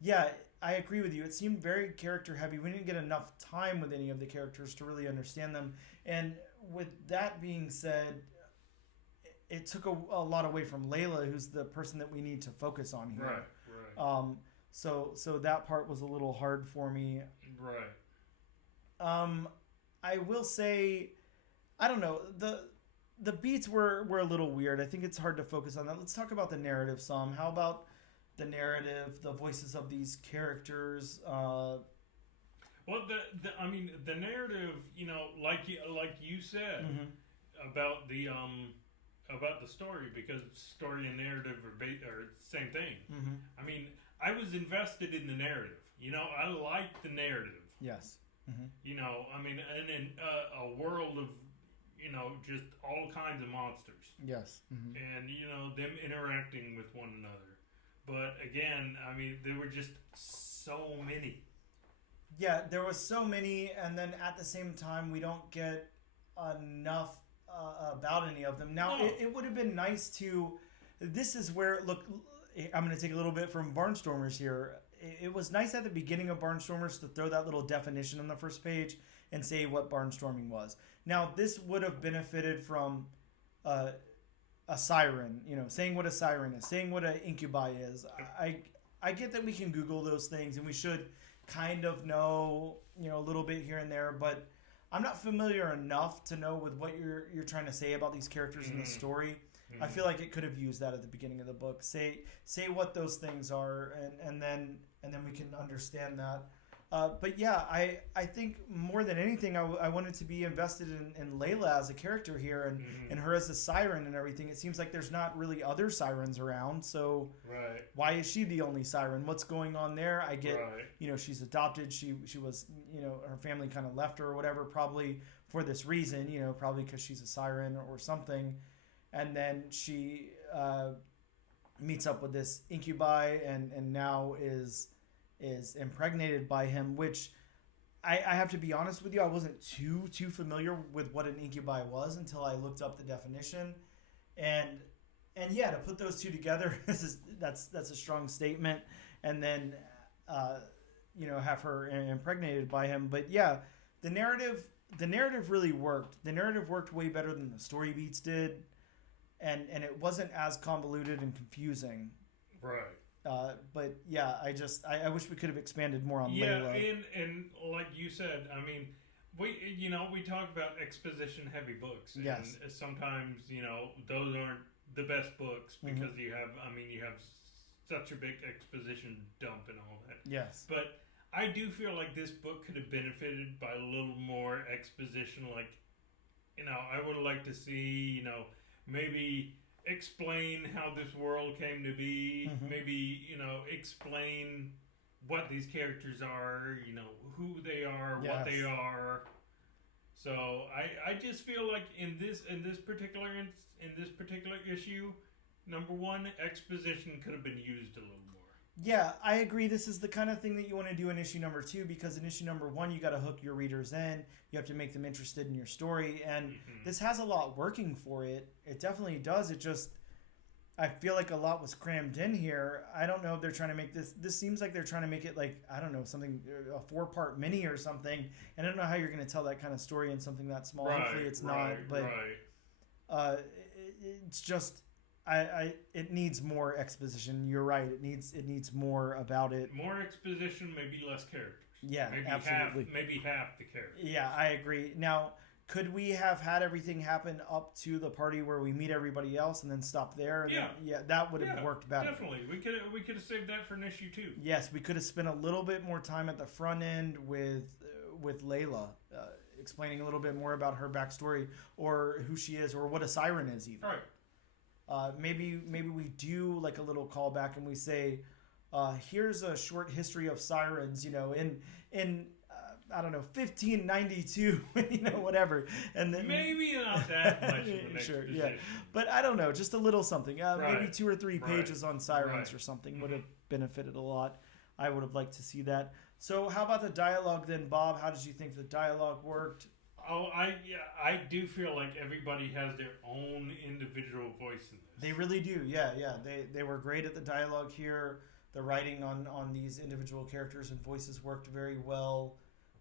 yeah, I agree with you. It seemed very character heavy. We didn't get enough time with any of the characters to really understand them. And with that being said, it took a lot away from Layla, who's the person that we need to focus on here. Right. So that part was a little hard for me. Right. I will say, I don't know, the beats were a little weird. I think it's hard to focus on that. Let's talk about the narrative some. How about the narrative, the voices of these characters? Well, the narrative, like you said about the story, because story and narrative are the same thing. I mean, I was invested in the narrative. I liked the narrative. Yes. I mean, and in a world of just all kinds of monsters. Yes. And them interacting with one another. But again, I mean, there were just so many. Yeah, there was so many, and then at the same time, we don't get enough about any of them. Now, it would have been nice to. This is where, look, I'm going to take a little bit from Barnstormers here. It was nice at the beginning of Barnstormers to throw that little definition on the first page and say what barnstorming was. Now, this would have benefited from a siren, saying what a siren is, saying what an incubi is. I get that we can Google those things, and we should kind of know, a little bit here and there, but I'm not familiar enough to know with what you're trying to say about these characters in the story. I feel like it could have used that at the beginning of the book. Say what those things are, and then we can understand that. But yeah, I think more than anything, I wanted to be invested in Layla as a character here and her as a siren and everything. It seems like there's not really other sirens around, so why is she the only siren? What's going on there? I get, she's adopted. She was, her family kind of left her or whatever, probably for this reason, probably because she's a siren or something. And then she meets up with this incubi and now is impregnated by him, which I have to be honest with you, I wasn't too familiar with what an incubi was until I looked up the definition, and yeah, to put those two together, that's a strong statement. And then have her impregnated by him. But yeah, the narrative really worked. The narrative worked way better than the story beats did, and it wasn't as convoluted and confusing. But yeah, I wish we could have expanded more on Layla. and like you said, I mean, we talk about exposition heavy books, and sometimes those aren't the best books because you have such a big exposition dump and all that. Yes, but I do feel like this book could have benefited by a little more exposition. Like, I would like to see maybe explain how this world came to be, maybe, explain what these characters are, who they are, what they are, So I just feel like in this particular issue, number one, exposition could have been used a little more. Yeah, I agree. This is the kind of thing that you want to do in issue number 2, because in issue number 1, you got to hook your readers in. You have to make them interested in your story. And this has a lot working for it. It definitely does. It just, I feel like a lot was crammed in here. I don't know if they're trying to make this seems like they're trying to make it like, I don't know, something, a 4-part mini or something. And I don't know how you're going to tell that kind of story in something that small. Hopefully it's not. But it's just, it needs more exposition. You're right. It needs more about it. More exposition, maybe less characters. Yeah, maybe absolutely. Maybe half the characters. Yeah, I agree. Now, could we have had everything happen up to the party where we meet everybody else and then stop there? And then, that would have worked better. Definitely. We could have saved that for an issue 2. Yes, we could have spent a little bit more time at the front end with Layla, explaining a little bit more about her backstory or who she is or what a siren is even. Right. Maybe we do like a little callback and we say, here's a short history of sirens, in I don't know, 1592, whatever. And then maybe not that much of an sure, exposition. But I don't know, just a little something. Right. Maybe 2 or 3 pages on sirens Right. or something would have benefited a lot. I would have liked to see that. So how about the dialogue then, Bob? How did you think the dialogue worked? Oh, I do feel like everybody has their own individual voice in this. They really do. Yeah. They were great at the dialogue here. The writing on these individual characters and voices worked very well.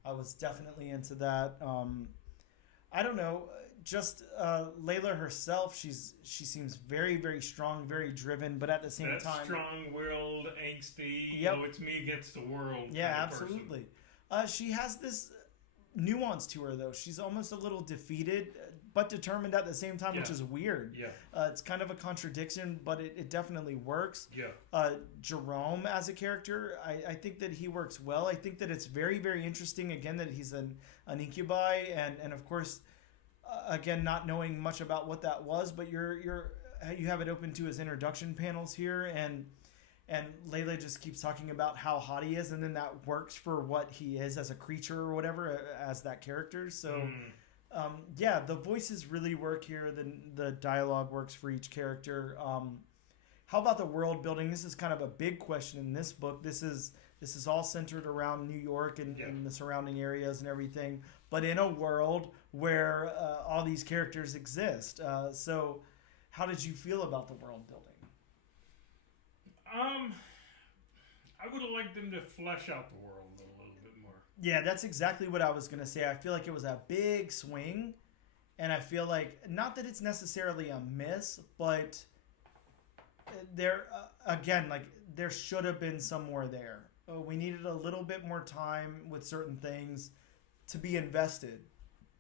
I was definitely into that. I don't know. Just Layla herself, she seems very, very strong, very driven, but at the same time, strong-willed, angsty. It's me against the world. Yeah, absolutely. She has this nuance to her, though. She's almost a little defeated, but determined at the same time, which is weird. Yeah. It's kind of a contradiction, but it definitely works. Yeah. Jerome as a character, I think that he works well. I think that it's very, very interesting, again, that he's an incubi, and of course, again, not knowing much about what that was, but you have it open to his introduction panels here, and Layla just keeps talking about how hot he is, and then that works for what he is as a creature or whatever, as that character. So, the voices really work here. The dialogue works for each character. How about the world building? This is kind of a big question in this book. This is all centered around New York and the surrounding areas and everything, but in a world where all these characters exist. So, how did you feel about the world building? I would have liked them to flesh out the world a little bit more. Yeah, that's exactly what I was going to say. I feel like it was a big swing, and I feel like, not that it's necessarily a miss, but there, again, like, there should have been some more there. We needed a little bit more time with certain things to be invested.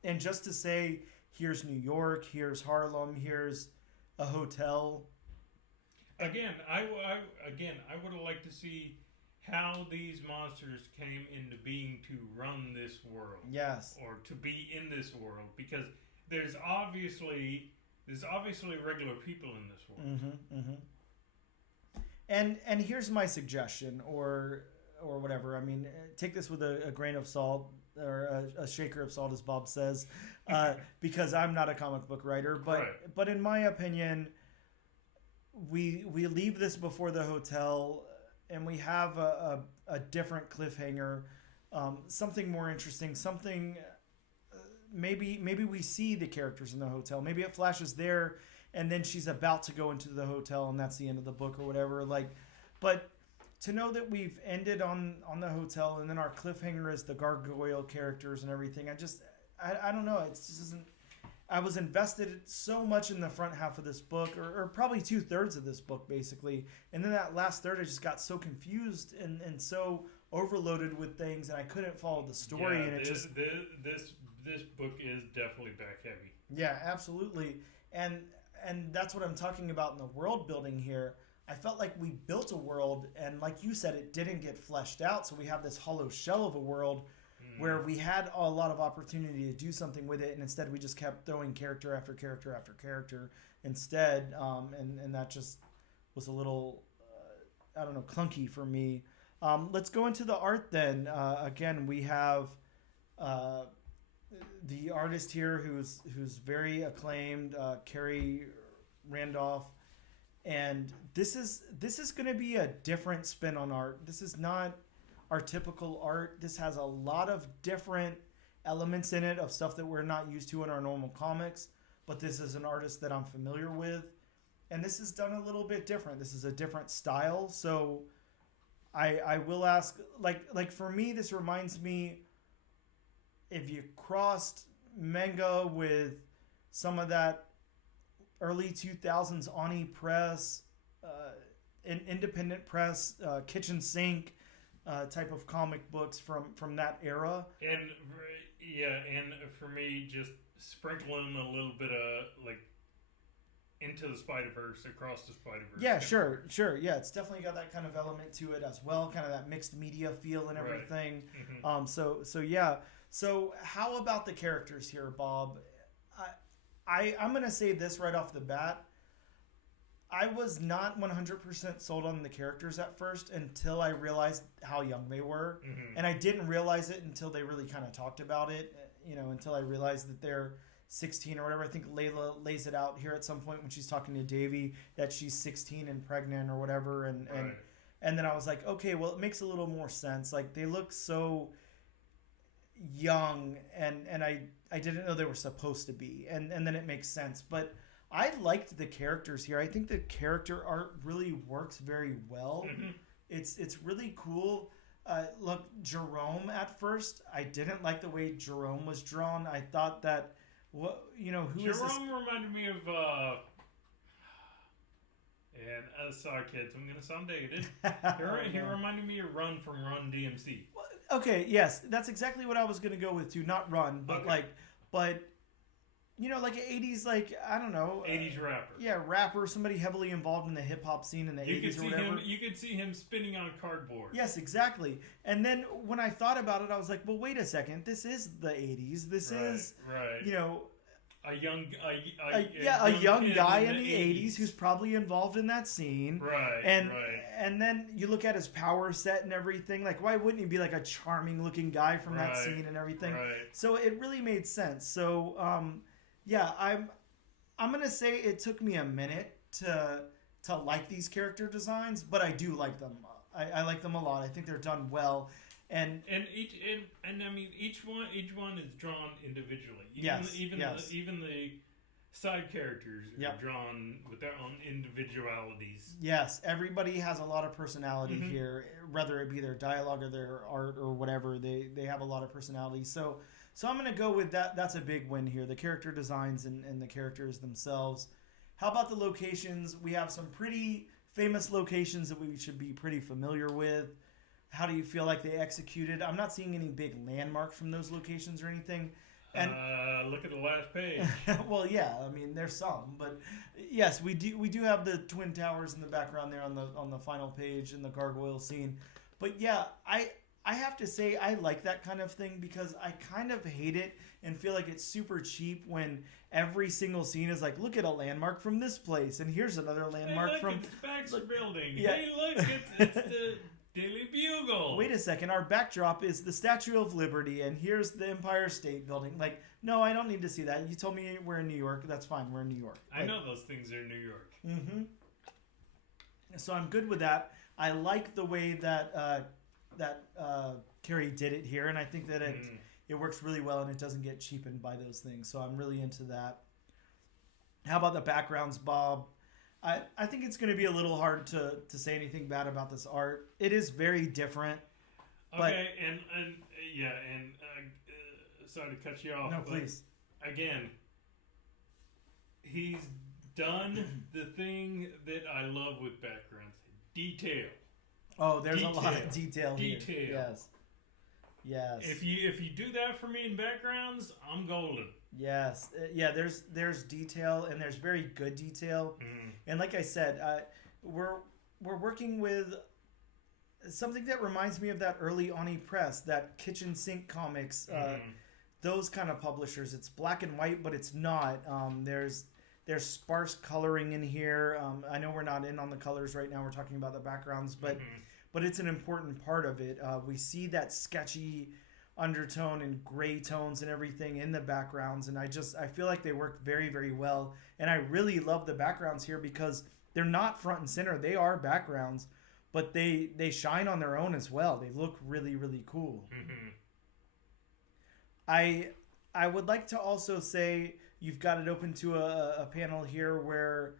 And just to say, here's New York, here's Harlem, here's a hotel. Again, I would have liked to see how these monsters came into being to run this world. Yes. Or to be in this world, because there's obviously regular people in this world. And here's my suggestion, or whatever. I mean, take this with a grain of salt, or a shaker of salt, as Bob says, because I'm not a comic book writer. But in my opinion, we leave this before the hotel, and we have a different cliffhanger, something more interesting, something. Maybe we see the characters in the hotel. Maybe it flashes there, and then she's about to go into the hotel, and that's the end of the book or whatever. But to know that we've ended on the hotel, and then our cliffhanger is the gargoyle characters and everything. I don't know. It just isn't. I was invested so much in the front half of this book, or probably 2/3 of this book, basically. And then that last third, I just got so confused and so overloaded with things, and I couldn't follow the story. Yeah, this book is definitely back heavy. Yeah, absolutely. And that's what I'm talking about in the world building here. I felt like we built a world, and like you said, it didn't get fleshed out, so we have this hollow shell of a world where we had a lot of opportunity to do something with it, and instead we just kept throwing character after character after character instead, and that just was a little, I don't know, clunky for me. Let's go into the art then. Again, we have the artist here who's very acclaimed, Carrie Randolph, and this is going to be a different spin on art. This is not our typical art. This has a lot of different elements in it of stuff that we're not used to in our normal comics, but this is an artist that I'm familiar with, and this is done a little bit different. This is a different style, so I will ask, like for me, this reminds me, if you crossed manga with some of that early 2000s Ani Press, independent press, kitchen sink type of comic books from that era. And and for me, just sprinkling a little bit of like Into the Spider-Verse, Across the Spider-Verse. Yeah, sure. Yeah, it's definitely got that kind of element to it as well, kind of that mixed media feel and everything. Right. Mm-hmm. So yeah. So how about the characters here, Bob? I'm going to say this right off the bat. I was not 100% sold on the characters at first until I realized how young they were. Mm-hmm. And I didn't realize it until they really kind of talked about it, until I realized that they're 16 or whatever. I think Layla lays it out here at some point when she's talking to Davy that she's 16 and pregnant or whatever. And then I was like, okay, well, it makes a little more sense. Like, they look so young, and I didn't know they were supposed to be. And then it makes sense. But I liked the characters here. I think the character art really works very well. Mm-hmm. It's really cool. Look, Jerome at first, I didn't like the way Jerome was drawn. I thought that, who Jerome is this? Reminded me of, and sorry kids, I'm going to sound dated. He reminded me of Run from Run DMC. Well, okay, yes, that's exactly what I was going to go with too. Not Run, but okay. like an 80s, I don't know. 80s rapper. Yeah, rapper, somebody heavily involved in the hip-hop scene in the 80s or whatever. You could see him spinning on cardboard. Yes, exactly. And then when I thought about it, I was like, well, wait a second. This is the 80s. This is, a young guy in the 80s who's probably involved in that scene. Right, And then you look at his power set and everything. Like, why wouldn't he be like a charming-looking guy from that scene and everything? Right. So it really made sense. So, yeah, I'm gonna say it took me a minute to like these character designs, but I do like them. I like them a lot. I think they're done well, and I mean each one is drawn individually. Even the side characters are drawn with their own individualities. Yes, everybody has a lot of personality here, whether it be their dialogue or their art or whatever. They have a lot of personality. So I'm going to go with that. That's a big win here. The character designs and the characters themselves. How about the locations? We have some pretty famous locations that we should be pretty familiar with. How do you feel like they executed? I'm not seeing any big landmarks from those locations or anything. And look at the last page. Well, yeah, I mean there's some, but yes, we do have the Twin Towers in the background there on the final page in the gargoyle scene. But yeah, I have to say I like that kind of thing because I kind of hate it and feel like it's super cheap when every single scene is like, look at a landmark from this place and here's another landmark from it's Baxter Building. Yeah. Hey, look, it's the Daily Bugle. Wait a second, our backdrop is the Statue of Liberty and here's the Empire State Building. Like, no, I don't need to see that. You told me we're in New York. That's fine. We're in New York. I know those things are in New York. Mm-hmm. So I'm good with that. I like the way that Carrie did it here, and I think that it works really well and it doesn't get cheapened by those things. So I'm really into that. How about the backgrounds, Bob? I think it's going to be a little hard to say anything bad about this art. It is very different. Okay, and sorry to cut you off. No, please. Again, he's done the thing that I love with backgrounds: detail. Oh, there's a lot of detail here. Yes. If you do that for me in backgrounds, I'm golden. Yes. Yeah, there's detail and there's very good detail. And like I said, we're working with something that reminds me of that early Ani Press, that kitchen sink comics, those kind of publishers. It's black and white, but it's not. There's sparse coloring in here. I know we're not in on the colors right now. We're talking about the backgrounds, but it's an important part of it. We see that sketchy undertone and gray tones and everything in the backgrounds, and I feel like they work very, very well. And I really love the backgrounds here because they're not front and center. They are backgrounds, but they shine on their own as well. They look really, really cool. Mm-hmm. I would like to also say you've got it open to a panel here where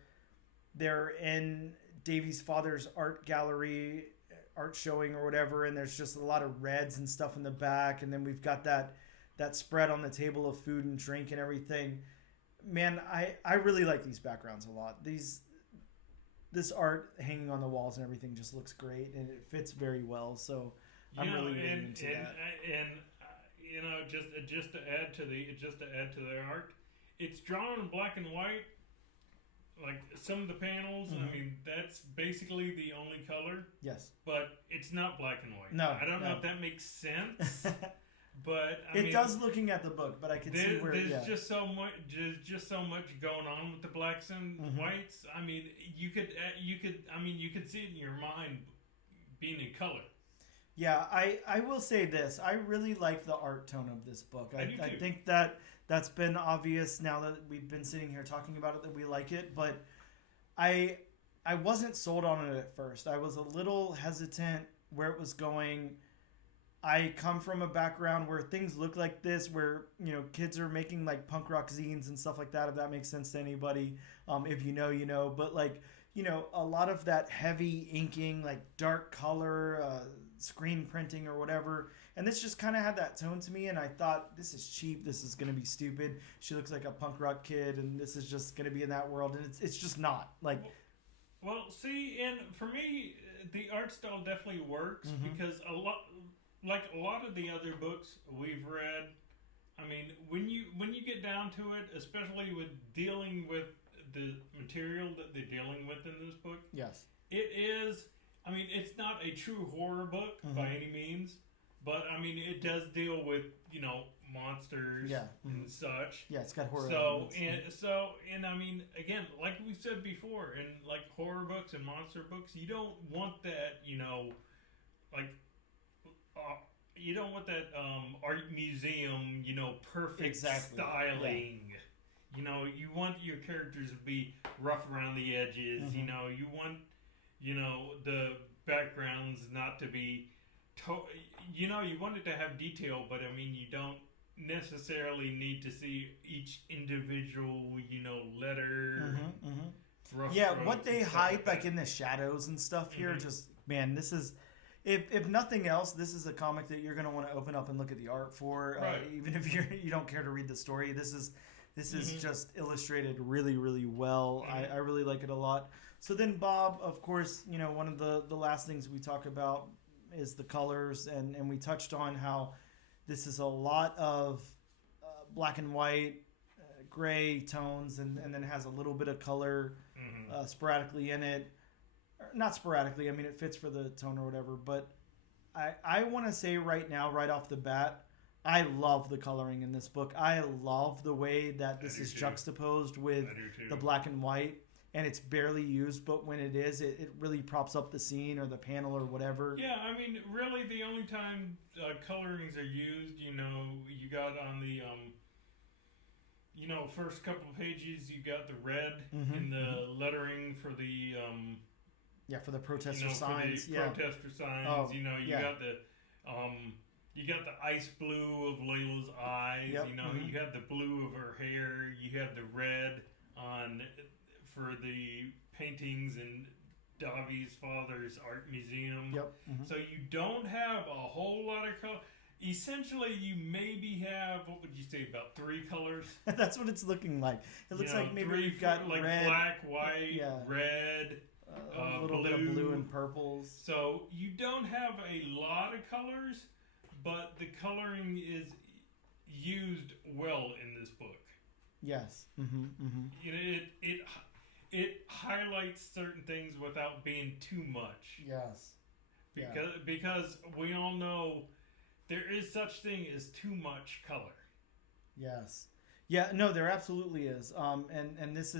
they're in Davy's father's art gallery, art showing or whatever, and there's just a lot of reds and stuff in the back, and then we've got that spread on the table of food and drink and everything. Man, I really like these backgrounds a lot. This art hanging on the walls and everything just looks great, and it fits very well. So I'm really into that. And you know, just to add to the art, it's drawn in black and white. Like some of the panels, I mean, that's basically the only color. Yes, but it's not black and white. No, I don't know if that makes sense. But I it mean, does looking at the book, but I can see where there's just so much going on with the blacks and whites. I mean, you could see it in your mind being in color. Yeah, I will say this. I really like the art tone of this book. I think that's been obvious now that we've been sitting here talking about it, that we like it, but I wasn't sold on it at first. I was a little hesitant where it was going. I come from a background where things look like this, where, you know, kids are making like punk rock zines and stuff like that, if that makes sense to anybody. If you know, you know. But like, you know, a lot of that heavy inking, like dark color, screen printing or whatever. And this just kind of had that tone to me, and I thought, this is cheap, this is going to be stupid. She looks like a punk rock kid, and this is just going to be in that world, and it's just not. Like, well, see, and for me, the art style definitely works because a lot of the other books we've read, I mean, when you get down to it, especially with dealing with the material that they're dealing with in this book, yes, it is. I mean, it's not a true horror book by any means, but I mean, it does deal with, you know, monsters and such. Yeah, it's got horror. And I mean, again, like we said before, in like horror books and monster books, you don't want that, you know, like. You don't want that art museum, you know, perfect styling. Yeah. You know, you want your characters to be rough around the edges. You know, you want, you know, the backgrounds not to be, you know, you want it to have detail, but I mean, you don't necessarily need to see each individual, you know, letter. Yeah, what they hide, like in the shadows and stuff here, just, man, this is... If nothing else, this is a comic that you're going to want to open up and look at the art for. Right. Even if you don't care to read the story, this is just illustrated really, really well. I really like it a lot. So then, Bob, of course, you know, one of the last things we talk about is the colors, and we touched on how this is a lot of black and white, gray tones, and then it has a little bit of color sporadically in it. Not sporadically, I mean, it fits for the tone or whatever, but I want to say right now, right off the bat, I love the coloring in this book. I love the way that this is juxtaposed with the black and white, and it's barely used, but when it is, it really props up the scene or the panel or whatever. Yeah, I mean, really the only time colorings are used, you know, you got on the, you know, first couple of pages, you got the red in the lettering for the... yeah, for the protester you know, signs. For the protester signs, you know, you got the ice blue of Layla's eyes. Yep. You know, you have the blue of her hair. You have the red on for the paintings in Davy's father's art museum. Yep. So you don't have a whole lot of color. Essentially, you maybe have, what would you say, about 3 colors? That's what it's looking like. It looks like maybe you've got like red, black, white, red. A little bit of blue and purples. So you don't have a lot of colors, but the coloring is used well in this book. Yes. You know, it highlights certain things without being too much. Yes. Because we all know there is such thing as too much color. Yes. Yeah. No, there absolutely is. And this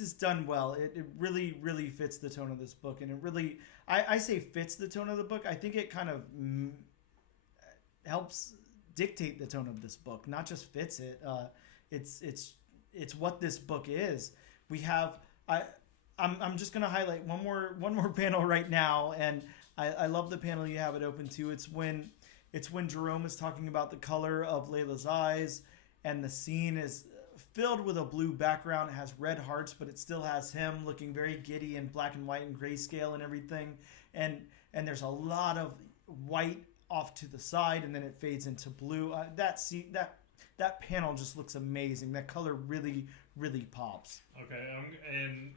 is done well. It really, really fits the tone of this book. And it really, I say fits the tone of the book. I think it kind of helps dictate the tone of this book, not just fits it. It's what this book is. We have I'm just gonna highlight one more panel right now, and I love the panel you have it open to. It's when Jerome is talking about the color of Layla's eyes, and the scene is filled with a blue background. It has red hearts, but it still has him looking very giddy in black and white and grayscale and everything. And there's a lot of white off to the side, and then it fades into blue. That panel just looks amazing. That color really, really pops. Okay,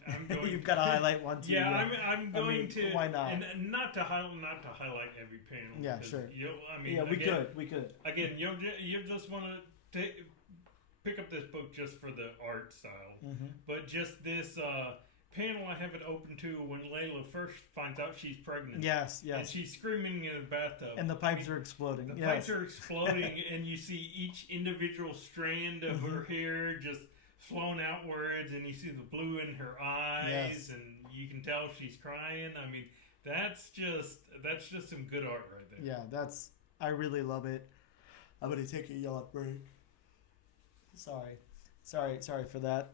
I'm going. You've got to highlight one too. Yeah, I'm going to. Why not? And not to highlight every panel. Yeah, sure. We could. Again, you just want to pick up this book just for the art style, but just this panel I have it open to when Layla first finds out she's pregnant. Yes. And she's screaming in the bathtub. And the pipes are exploding. The pipes are exploding, and you see each individual strand of her hair just flown outwards, and you see the blue in her eyes, and you can tell she's crying. I mean, that's just some good art right there. Yeah, I really love it. I'm gonna take a yacht break. Sorry for that.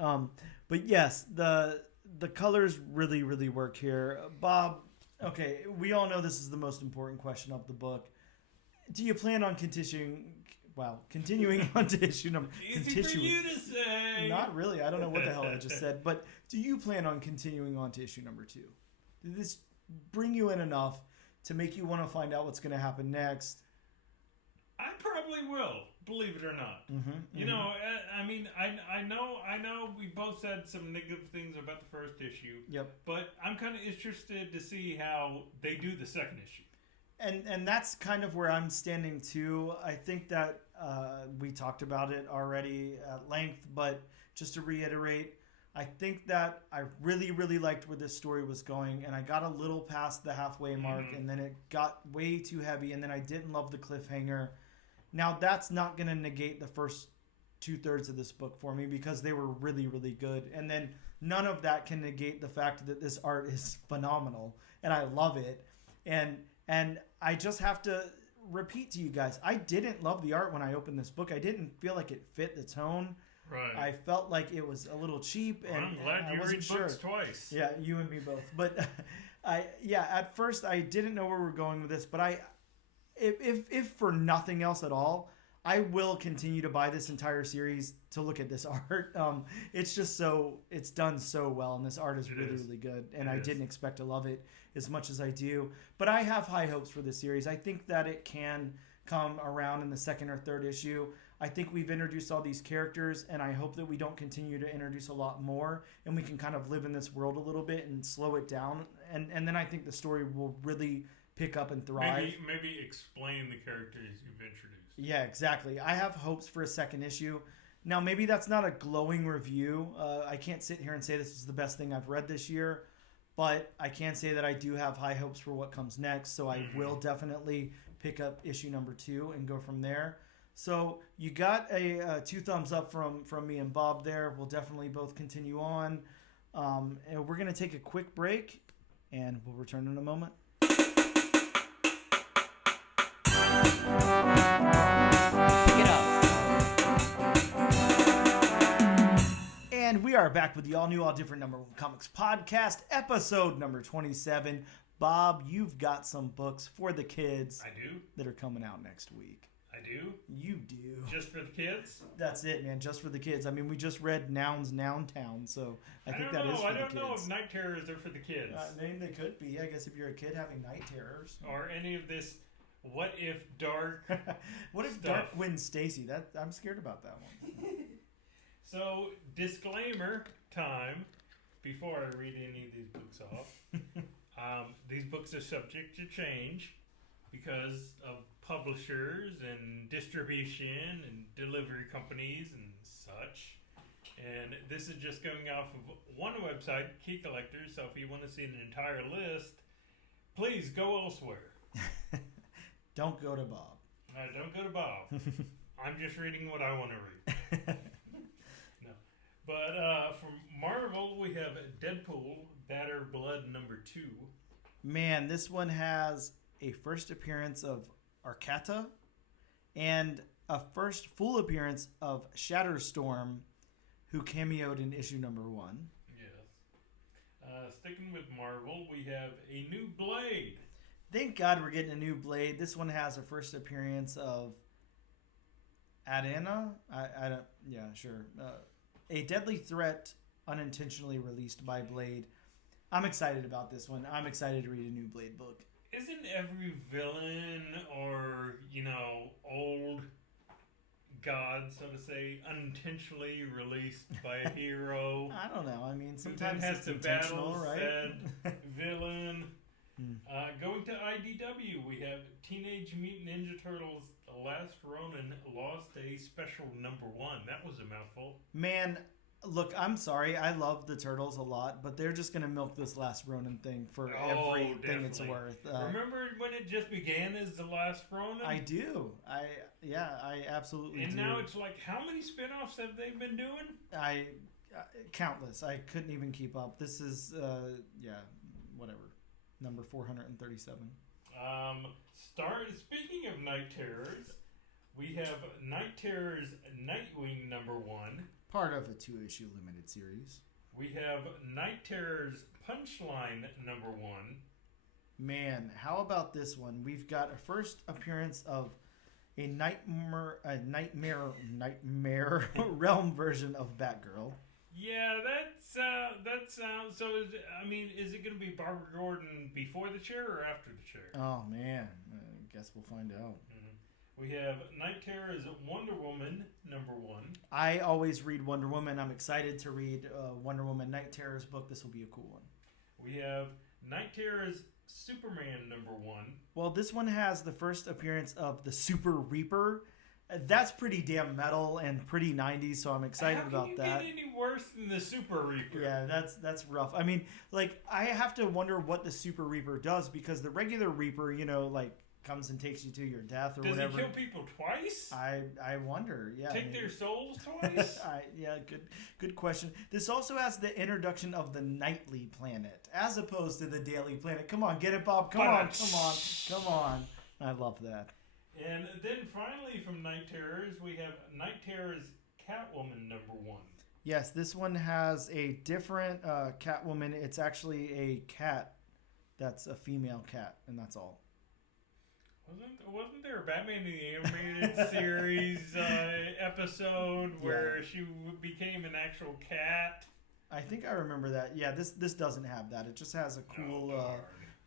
But yes, the colors really, really work here. Bob, okay, we all know this is the most important question of the book. Do you plan on continuing on to issue number... Easy for you to say! Not really. I don't know what the hell I just said. But do you plan on continuing on to issue number 2? Did this bring you in enough to make you want to find out what's going to happen next? I probably will, believe it or not. You know, I mean, I know we both said some negative things about the first issue. Yep. But I'm kind of interested to see how they do the second issue. And that's kind of where I'm standing too. I think that we talked about it already at length, but just to reiterate, I think that I really, really liked where this story was going, and I got a little past the halfway mark, and then it got way too heavy, and then I didn't love the cliffhanger. Now, that's not going to negate the first 2/3 of this book for me, because they were really, really good. And then none of that can negate the fact that this art is phenomenal, and I love it. And I just have to repeat to you guys, I didn't love the art when I opened this book. I didn't feel like it fit the tone. Right. I felt like it was a little cheap, and I'm glad you read books twice. Yeah, you and me both. But at first I didn't know where we were going with this, but if for nothing else at all, I will continue to buy this entire series to look at this art. It's just it's done so well, and this art is really good, and I didn't expect to love it as much as I do. But I have high hopes for this series. I think that it can come around in the second or third issue. I think we've introduced all these characters, and I hope that we don't continue to introduce a lot more, and we can kind of live in this world a little bit and slow it down. And then I think the story will really pick up and thrive. Maybe explain the characters you've introduced. Yeah, exactly. I have hopes for a second issue. Now, maybe that's not a glowing review. I can't sit here and say this is the best thing I've read this year, but I can say that I do have high hopes for what comes next, so I will definitely pick up issue number 2 and go from there. So you got a 2 thumbs up from me and Bob there. We'll definitely both continue on. And we're going to take a quick break, and we'll return in a moment. Pick it up. And we are back with the all-new, all-different Number One Comics podcast, episode number 27. Bob, you've got some books for the kids. I do. That are coming out next week. I do. You do. Just for the kids? That's it, man. Just for the kids. I mean, we just read Noun's Noun Town, so I think that is for the kids. I don't know if night terrors are for the kids. Maybe they could be. I guess if you're a kid having night terrors. Or any of this what if dark What if stuff. Dark wins Stacy? I'm scared about that one. So, disclaimer time before I read any of these books off. These books are subject to change because of publishers and distribution and delivery companies and such. And this is just going off of one website, Key Collectors, so if you want to see an entire list, please go elsewhere. Don't go to Bob. Don't go to Bob. I'm just reading what I want to read. No. But from Marvel, we have Deadpool, Batter Blood number 2. Man, this one has a first appearance of Arcata, and a first full appearance of Shatterstorm, who cameoed in issue number 1. Yes. Sticking with Marvel, we have a new Blade. Thank God we're getting a new Blade. This one has a first appearance of Adana. I don't. Yeah, sure. A deadly threat unintentionally released by Blade. I'm excited about this one. I'm excited to read a new Blade book. Isn't every villain or, old god, so to say, unintentionally released by a hero? I don't know. I mean, sometimes has it's to intentional, battle right? said villain. Going to IDW, we have Teenage Mutant Ninja Turtles: The Last Ronin Lost Day Special number 1. That was a mouthful. Man, look, I'm sorry. I love the Turtles a lot, but they're just going to milk this Last Ronin thing for everything definitely. It's worth. Remember when it just began as The Last Ronin? I do. I absolutely do. And now it's like, how many spin-offs have they been doing? Countless. I couldn't even keep up. This is, whatever. Number 437. Speaking of Night Terrors, we have Night Terrors Nightwing number 1. Part of a 2-issue limited series. We have Night Terrors Punchline number 1. Man, how about this one? We've got a first appearance of a nightmare realm version of Batgirl. Yeah, that sounds. So, is it going to be Barbara Gordon before the chair or after the chair? Oh man, I guess we'll find out. We have Night Terrors Wonder Woman number 1. I always read Wonder Woman. I'm excited to read Wonder Woman Night Terrors book. This will be a cool one. We have Night Terrors Superman number 1. Well, this one has the first appearance of the Super Reaper. That's pretty damn metal and pretty 90s, so I'm excited about that. How can you get any worse than the Super Reaper? Yeah, that's rough. I mean, I have to wonder what the Super Reaper does, because the regular Reaper, comes and takes you to your death or whatever. Does he kill people twice? I wonder. Yeah. Take their souls twice? Good question. This also has the introduction of the nightly planet as opposed to the daily planet. Come on, get it, Bob. Come on. I love that. And then finally from Night Terrors, we have Night Terrors Catwoman number 1. Yes, this one has a different Catwoman. It's actually a cat that's a female cat, and that's all. Wasn't there a Batman the Animated Series episode where she became an actual cat? I think I remember that. Yeah, this doesn't have that. It just has a cool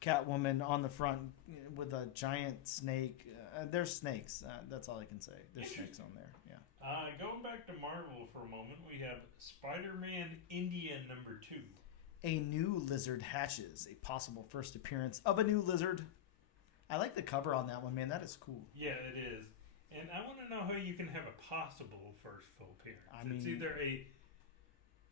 Catwoman on the front with a giant snake. There's snakes. That's all I can say. There's snakes on there. Yeah. Going back to Marvel for a moment, we have Spider-Man India number 2. A new lizard hatches. A possible first appearance of a new lizard. I like the cover on that one, man. That is cool. Yeah, it is. And I want to know how you can have a possible first full appearance. It's either a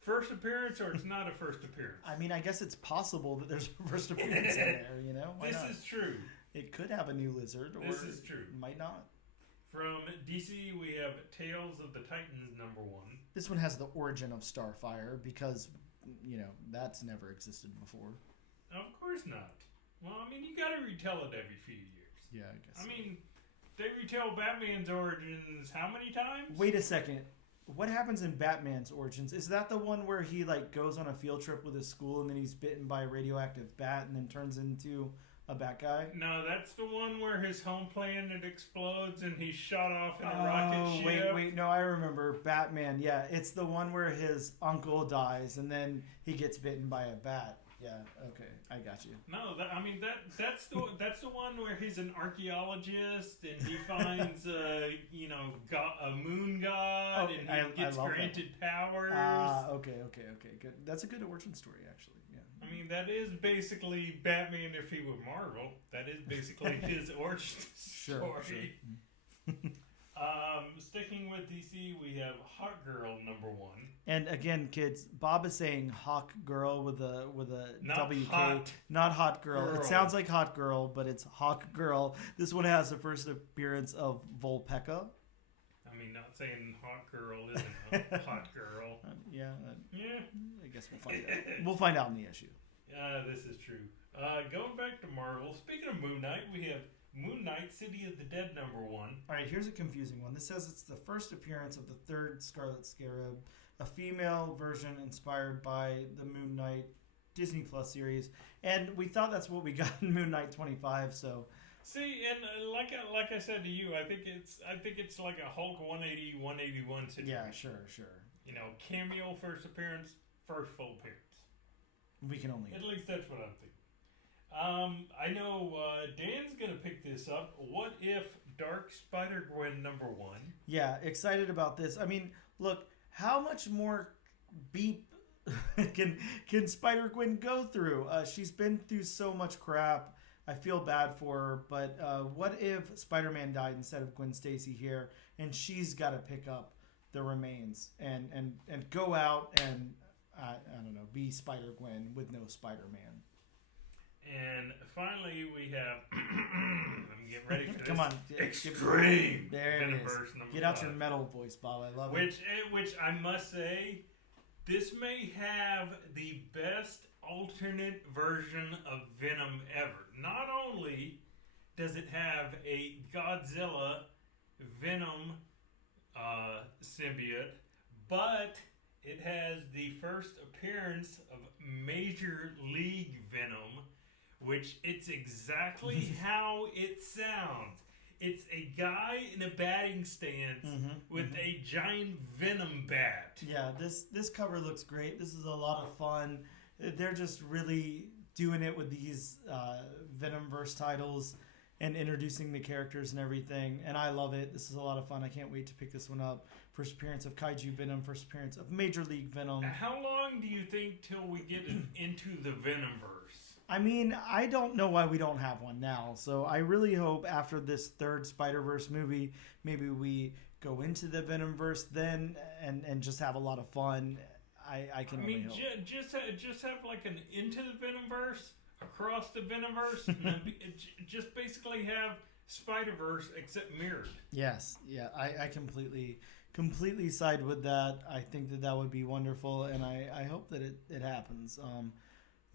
first appearance or it's not a first appearance. I mean, I guess it's possible that there's a first appearance in there, Why this not? Is true. It could have a new lizard, or this is true. It might not. From DC, we have Tales of the Titans number 1. This one has the origin of Starfire because, that's never existed before. Of course not. Well, you got to retell it every few years. Yeah, I guess. They retell Batman's origins how many times? Wait a second. What happens in Batman's origins? Is that the one where he goes on a field trip with his school and then he's bitten by a radioactive bat and then turns into a bat guy? No, that's the one where his home planet explodes and he's shot off in a rocket ship. Wait, no, I remember Batman. Yeah, it's the one where his uncle dies and then he gets bitten by a bat. Yeah, okay, I got you. No, that's the one where he's an archaeologist and he finds a moon god and he gets granted powers. Okay, good. That's a good origin story, actually. Yeah. That is basically Batman if he were Marvel. That is basically his origin story. Sure. Sticking with DC, we have Hawkgirl number 1. And again, kids, Bob is saying Hawkgirl with a not WK, hot not Hot Girl. Girl. It sounds like Hot Girl, but it's Hawkgirl. This one has the first appearance of Volpecca. Not saying Hot Girl isn't a hot girl. Yeah. I guess we'll find out. We'll find out in the issue. This is true. Going back to Marvel, speaking of Moon Knight, we have Moon Knight, City of the Dead #1. All right, here's a confusing one. This says it's the first appearance of the third Scarlet Scarab, a female version inspired by the Moon Knight Disney Plus series, and we thought that's what we got in Moon Knight 25. So, see, and like I said to you, I think it's like a Hulk 180, 181 situation. Yeah, sure. You know, cameo, first appearance, first full appearance. We can only. At least that's what I'm thinking. I know Dan's gonna pick this up. What if Dark Spider-Gwen #1? Yeah, excited about this. I mean, look, how much more beep can Spider-Gwen go through? She's been through so much crap. I feel bad for her, but what if Spider-Man died instead of Gwen Stacy here, and she's got to pick up the remains and go out and I don't know, be Spider-Gwen with no Spider-Man. And finally, we have. I'm getting ready for this. Come on, Extreme. There it is. Get out your metal voice, Bob. I love it. Which I must say, this may have the best alternate version of Venom ever. Not only does it have a Godzilla Venom symbiote, but it has the first appearance of Major League Venom, which it's exactly how it sounds. It's a guy in a batting stance with a giant venom bat. Yeah, this cover looks great. This is a lot of fun. They're just really doing it with these Venomverse titles and introducing the characters and everything. And I love it. This is a lot of fun. I can't wait to pick this one up. First appearance of Kaiju Venom. First appearance of Major League Venom. How long do you think till we get into the Venomverse? I mean, I don't know why we don't have one now. So I really hope after this third Spider-Verse movie, maybe we go into the Venomverse then and just have a lot of fun. I can only hope. Just have like an into the Venomverse, across the Venomverse, and then just basically have Spider-Verse except mirrored. Yes, yeah, I completely side with that. I think that would be wonderful, and I hope that it happens.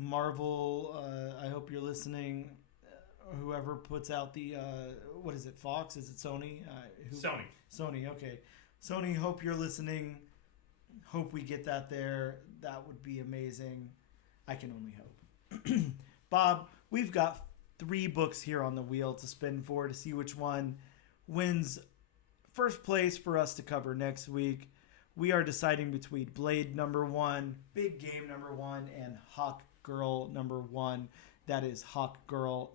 Marvel, I hope you're listening. Whoever puts out the what is it? Fox? Is it Sony? Sony. Okay. Sony, hope you're listening. Hope we get that there. That would be amazing. I can only hope. Bob, we've got 3 books here on the wheel to spin for to see which one wins first place for us to cover next week. We are deciding between Blade #1, Big Game #1, and Hawkgirl #1. That is Hawkgirl,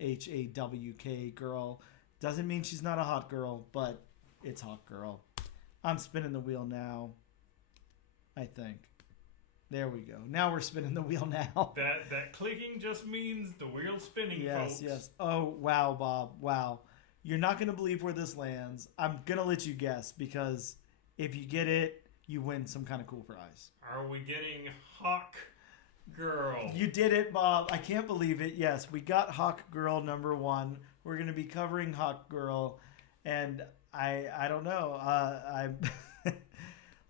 Hawk girl. Doesn't mean she's not a hot girl, but it's Hawkgirl. I'm spinning the wheel now. I think. There we go. Now we're spinning the wheel now. That clicking just means the wheel's spinning, folks. Yes. Oh, wow, Bob. Wow. You're not going to believe where this lands. I'm going to let you guess because if you get it, you win some kind of cool prize. Are we getting Hawkgirl? You did it, Bob. I can't believe it. Yes, we got Hawkgirl #1. We're going to be covering Hawkgirl, and I don't know.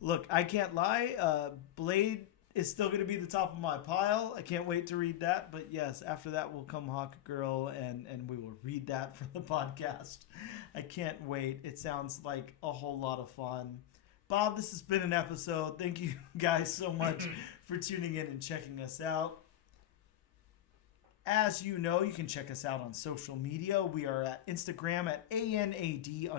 Look, I can't lie. Blade is still going to be the top of my pile. I can't wait to read that. But yes, after that will come Hawkgirl, and we will read that for the podcast. I can't wait. It sounds like a whole lot of fun. Bob, this has been an episode. Thank you guys so much for tuning in and checking us out. As you know, you can check us out on social media. We are at Instagram at ANAD_1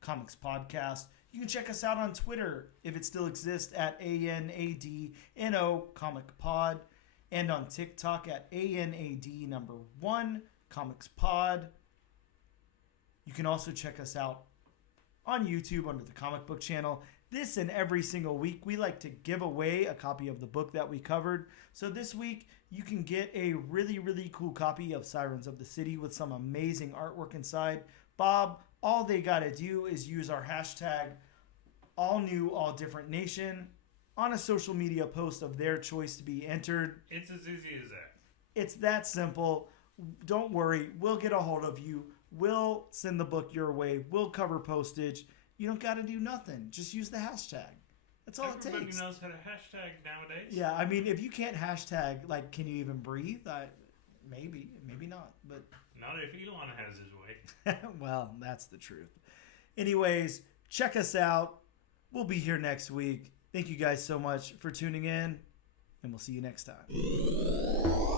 Comics Podcast. You can check us out on Twitter, if it still exists, at ANADNO Comic Pod. And on TikTok at ANAD1 Comics Pod. You can also check us out on YouTube under the Comic Book Channel. This and every single week, we like to give away a copy of the book that we covered. So this week, you can get a really, really cool copy of Sirens of the City with some amazing artwork inside. Bob, all they got to do is use our hashtag #AllNewAllDifferentNation on a social media post of their choice to be entered. It's as easy as that. It's that simple. Don't worry. We'll get a hold of you. We'll send the book your way. We'll cover postage. You don't got to do nothing. Just use the hashtag. That's all it takes. Everybody knows how to hashtag nowadays. Yeah, I mean, if you can't hashtag, like, can you even breathe? Maybe not. But Not if Elon has his way. Well, that's the truth. Anyways, check us out. We'll be here next week. Thank you guys so much for tuning in, and we'll see you next time.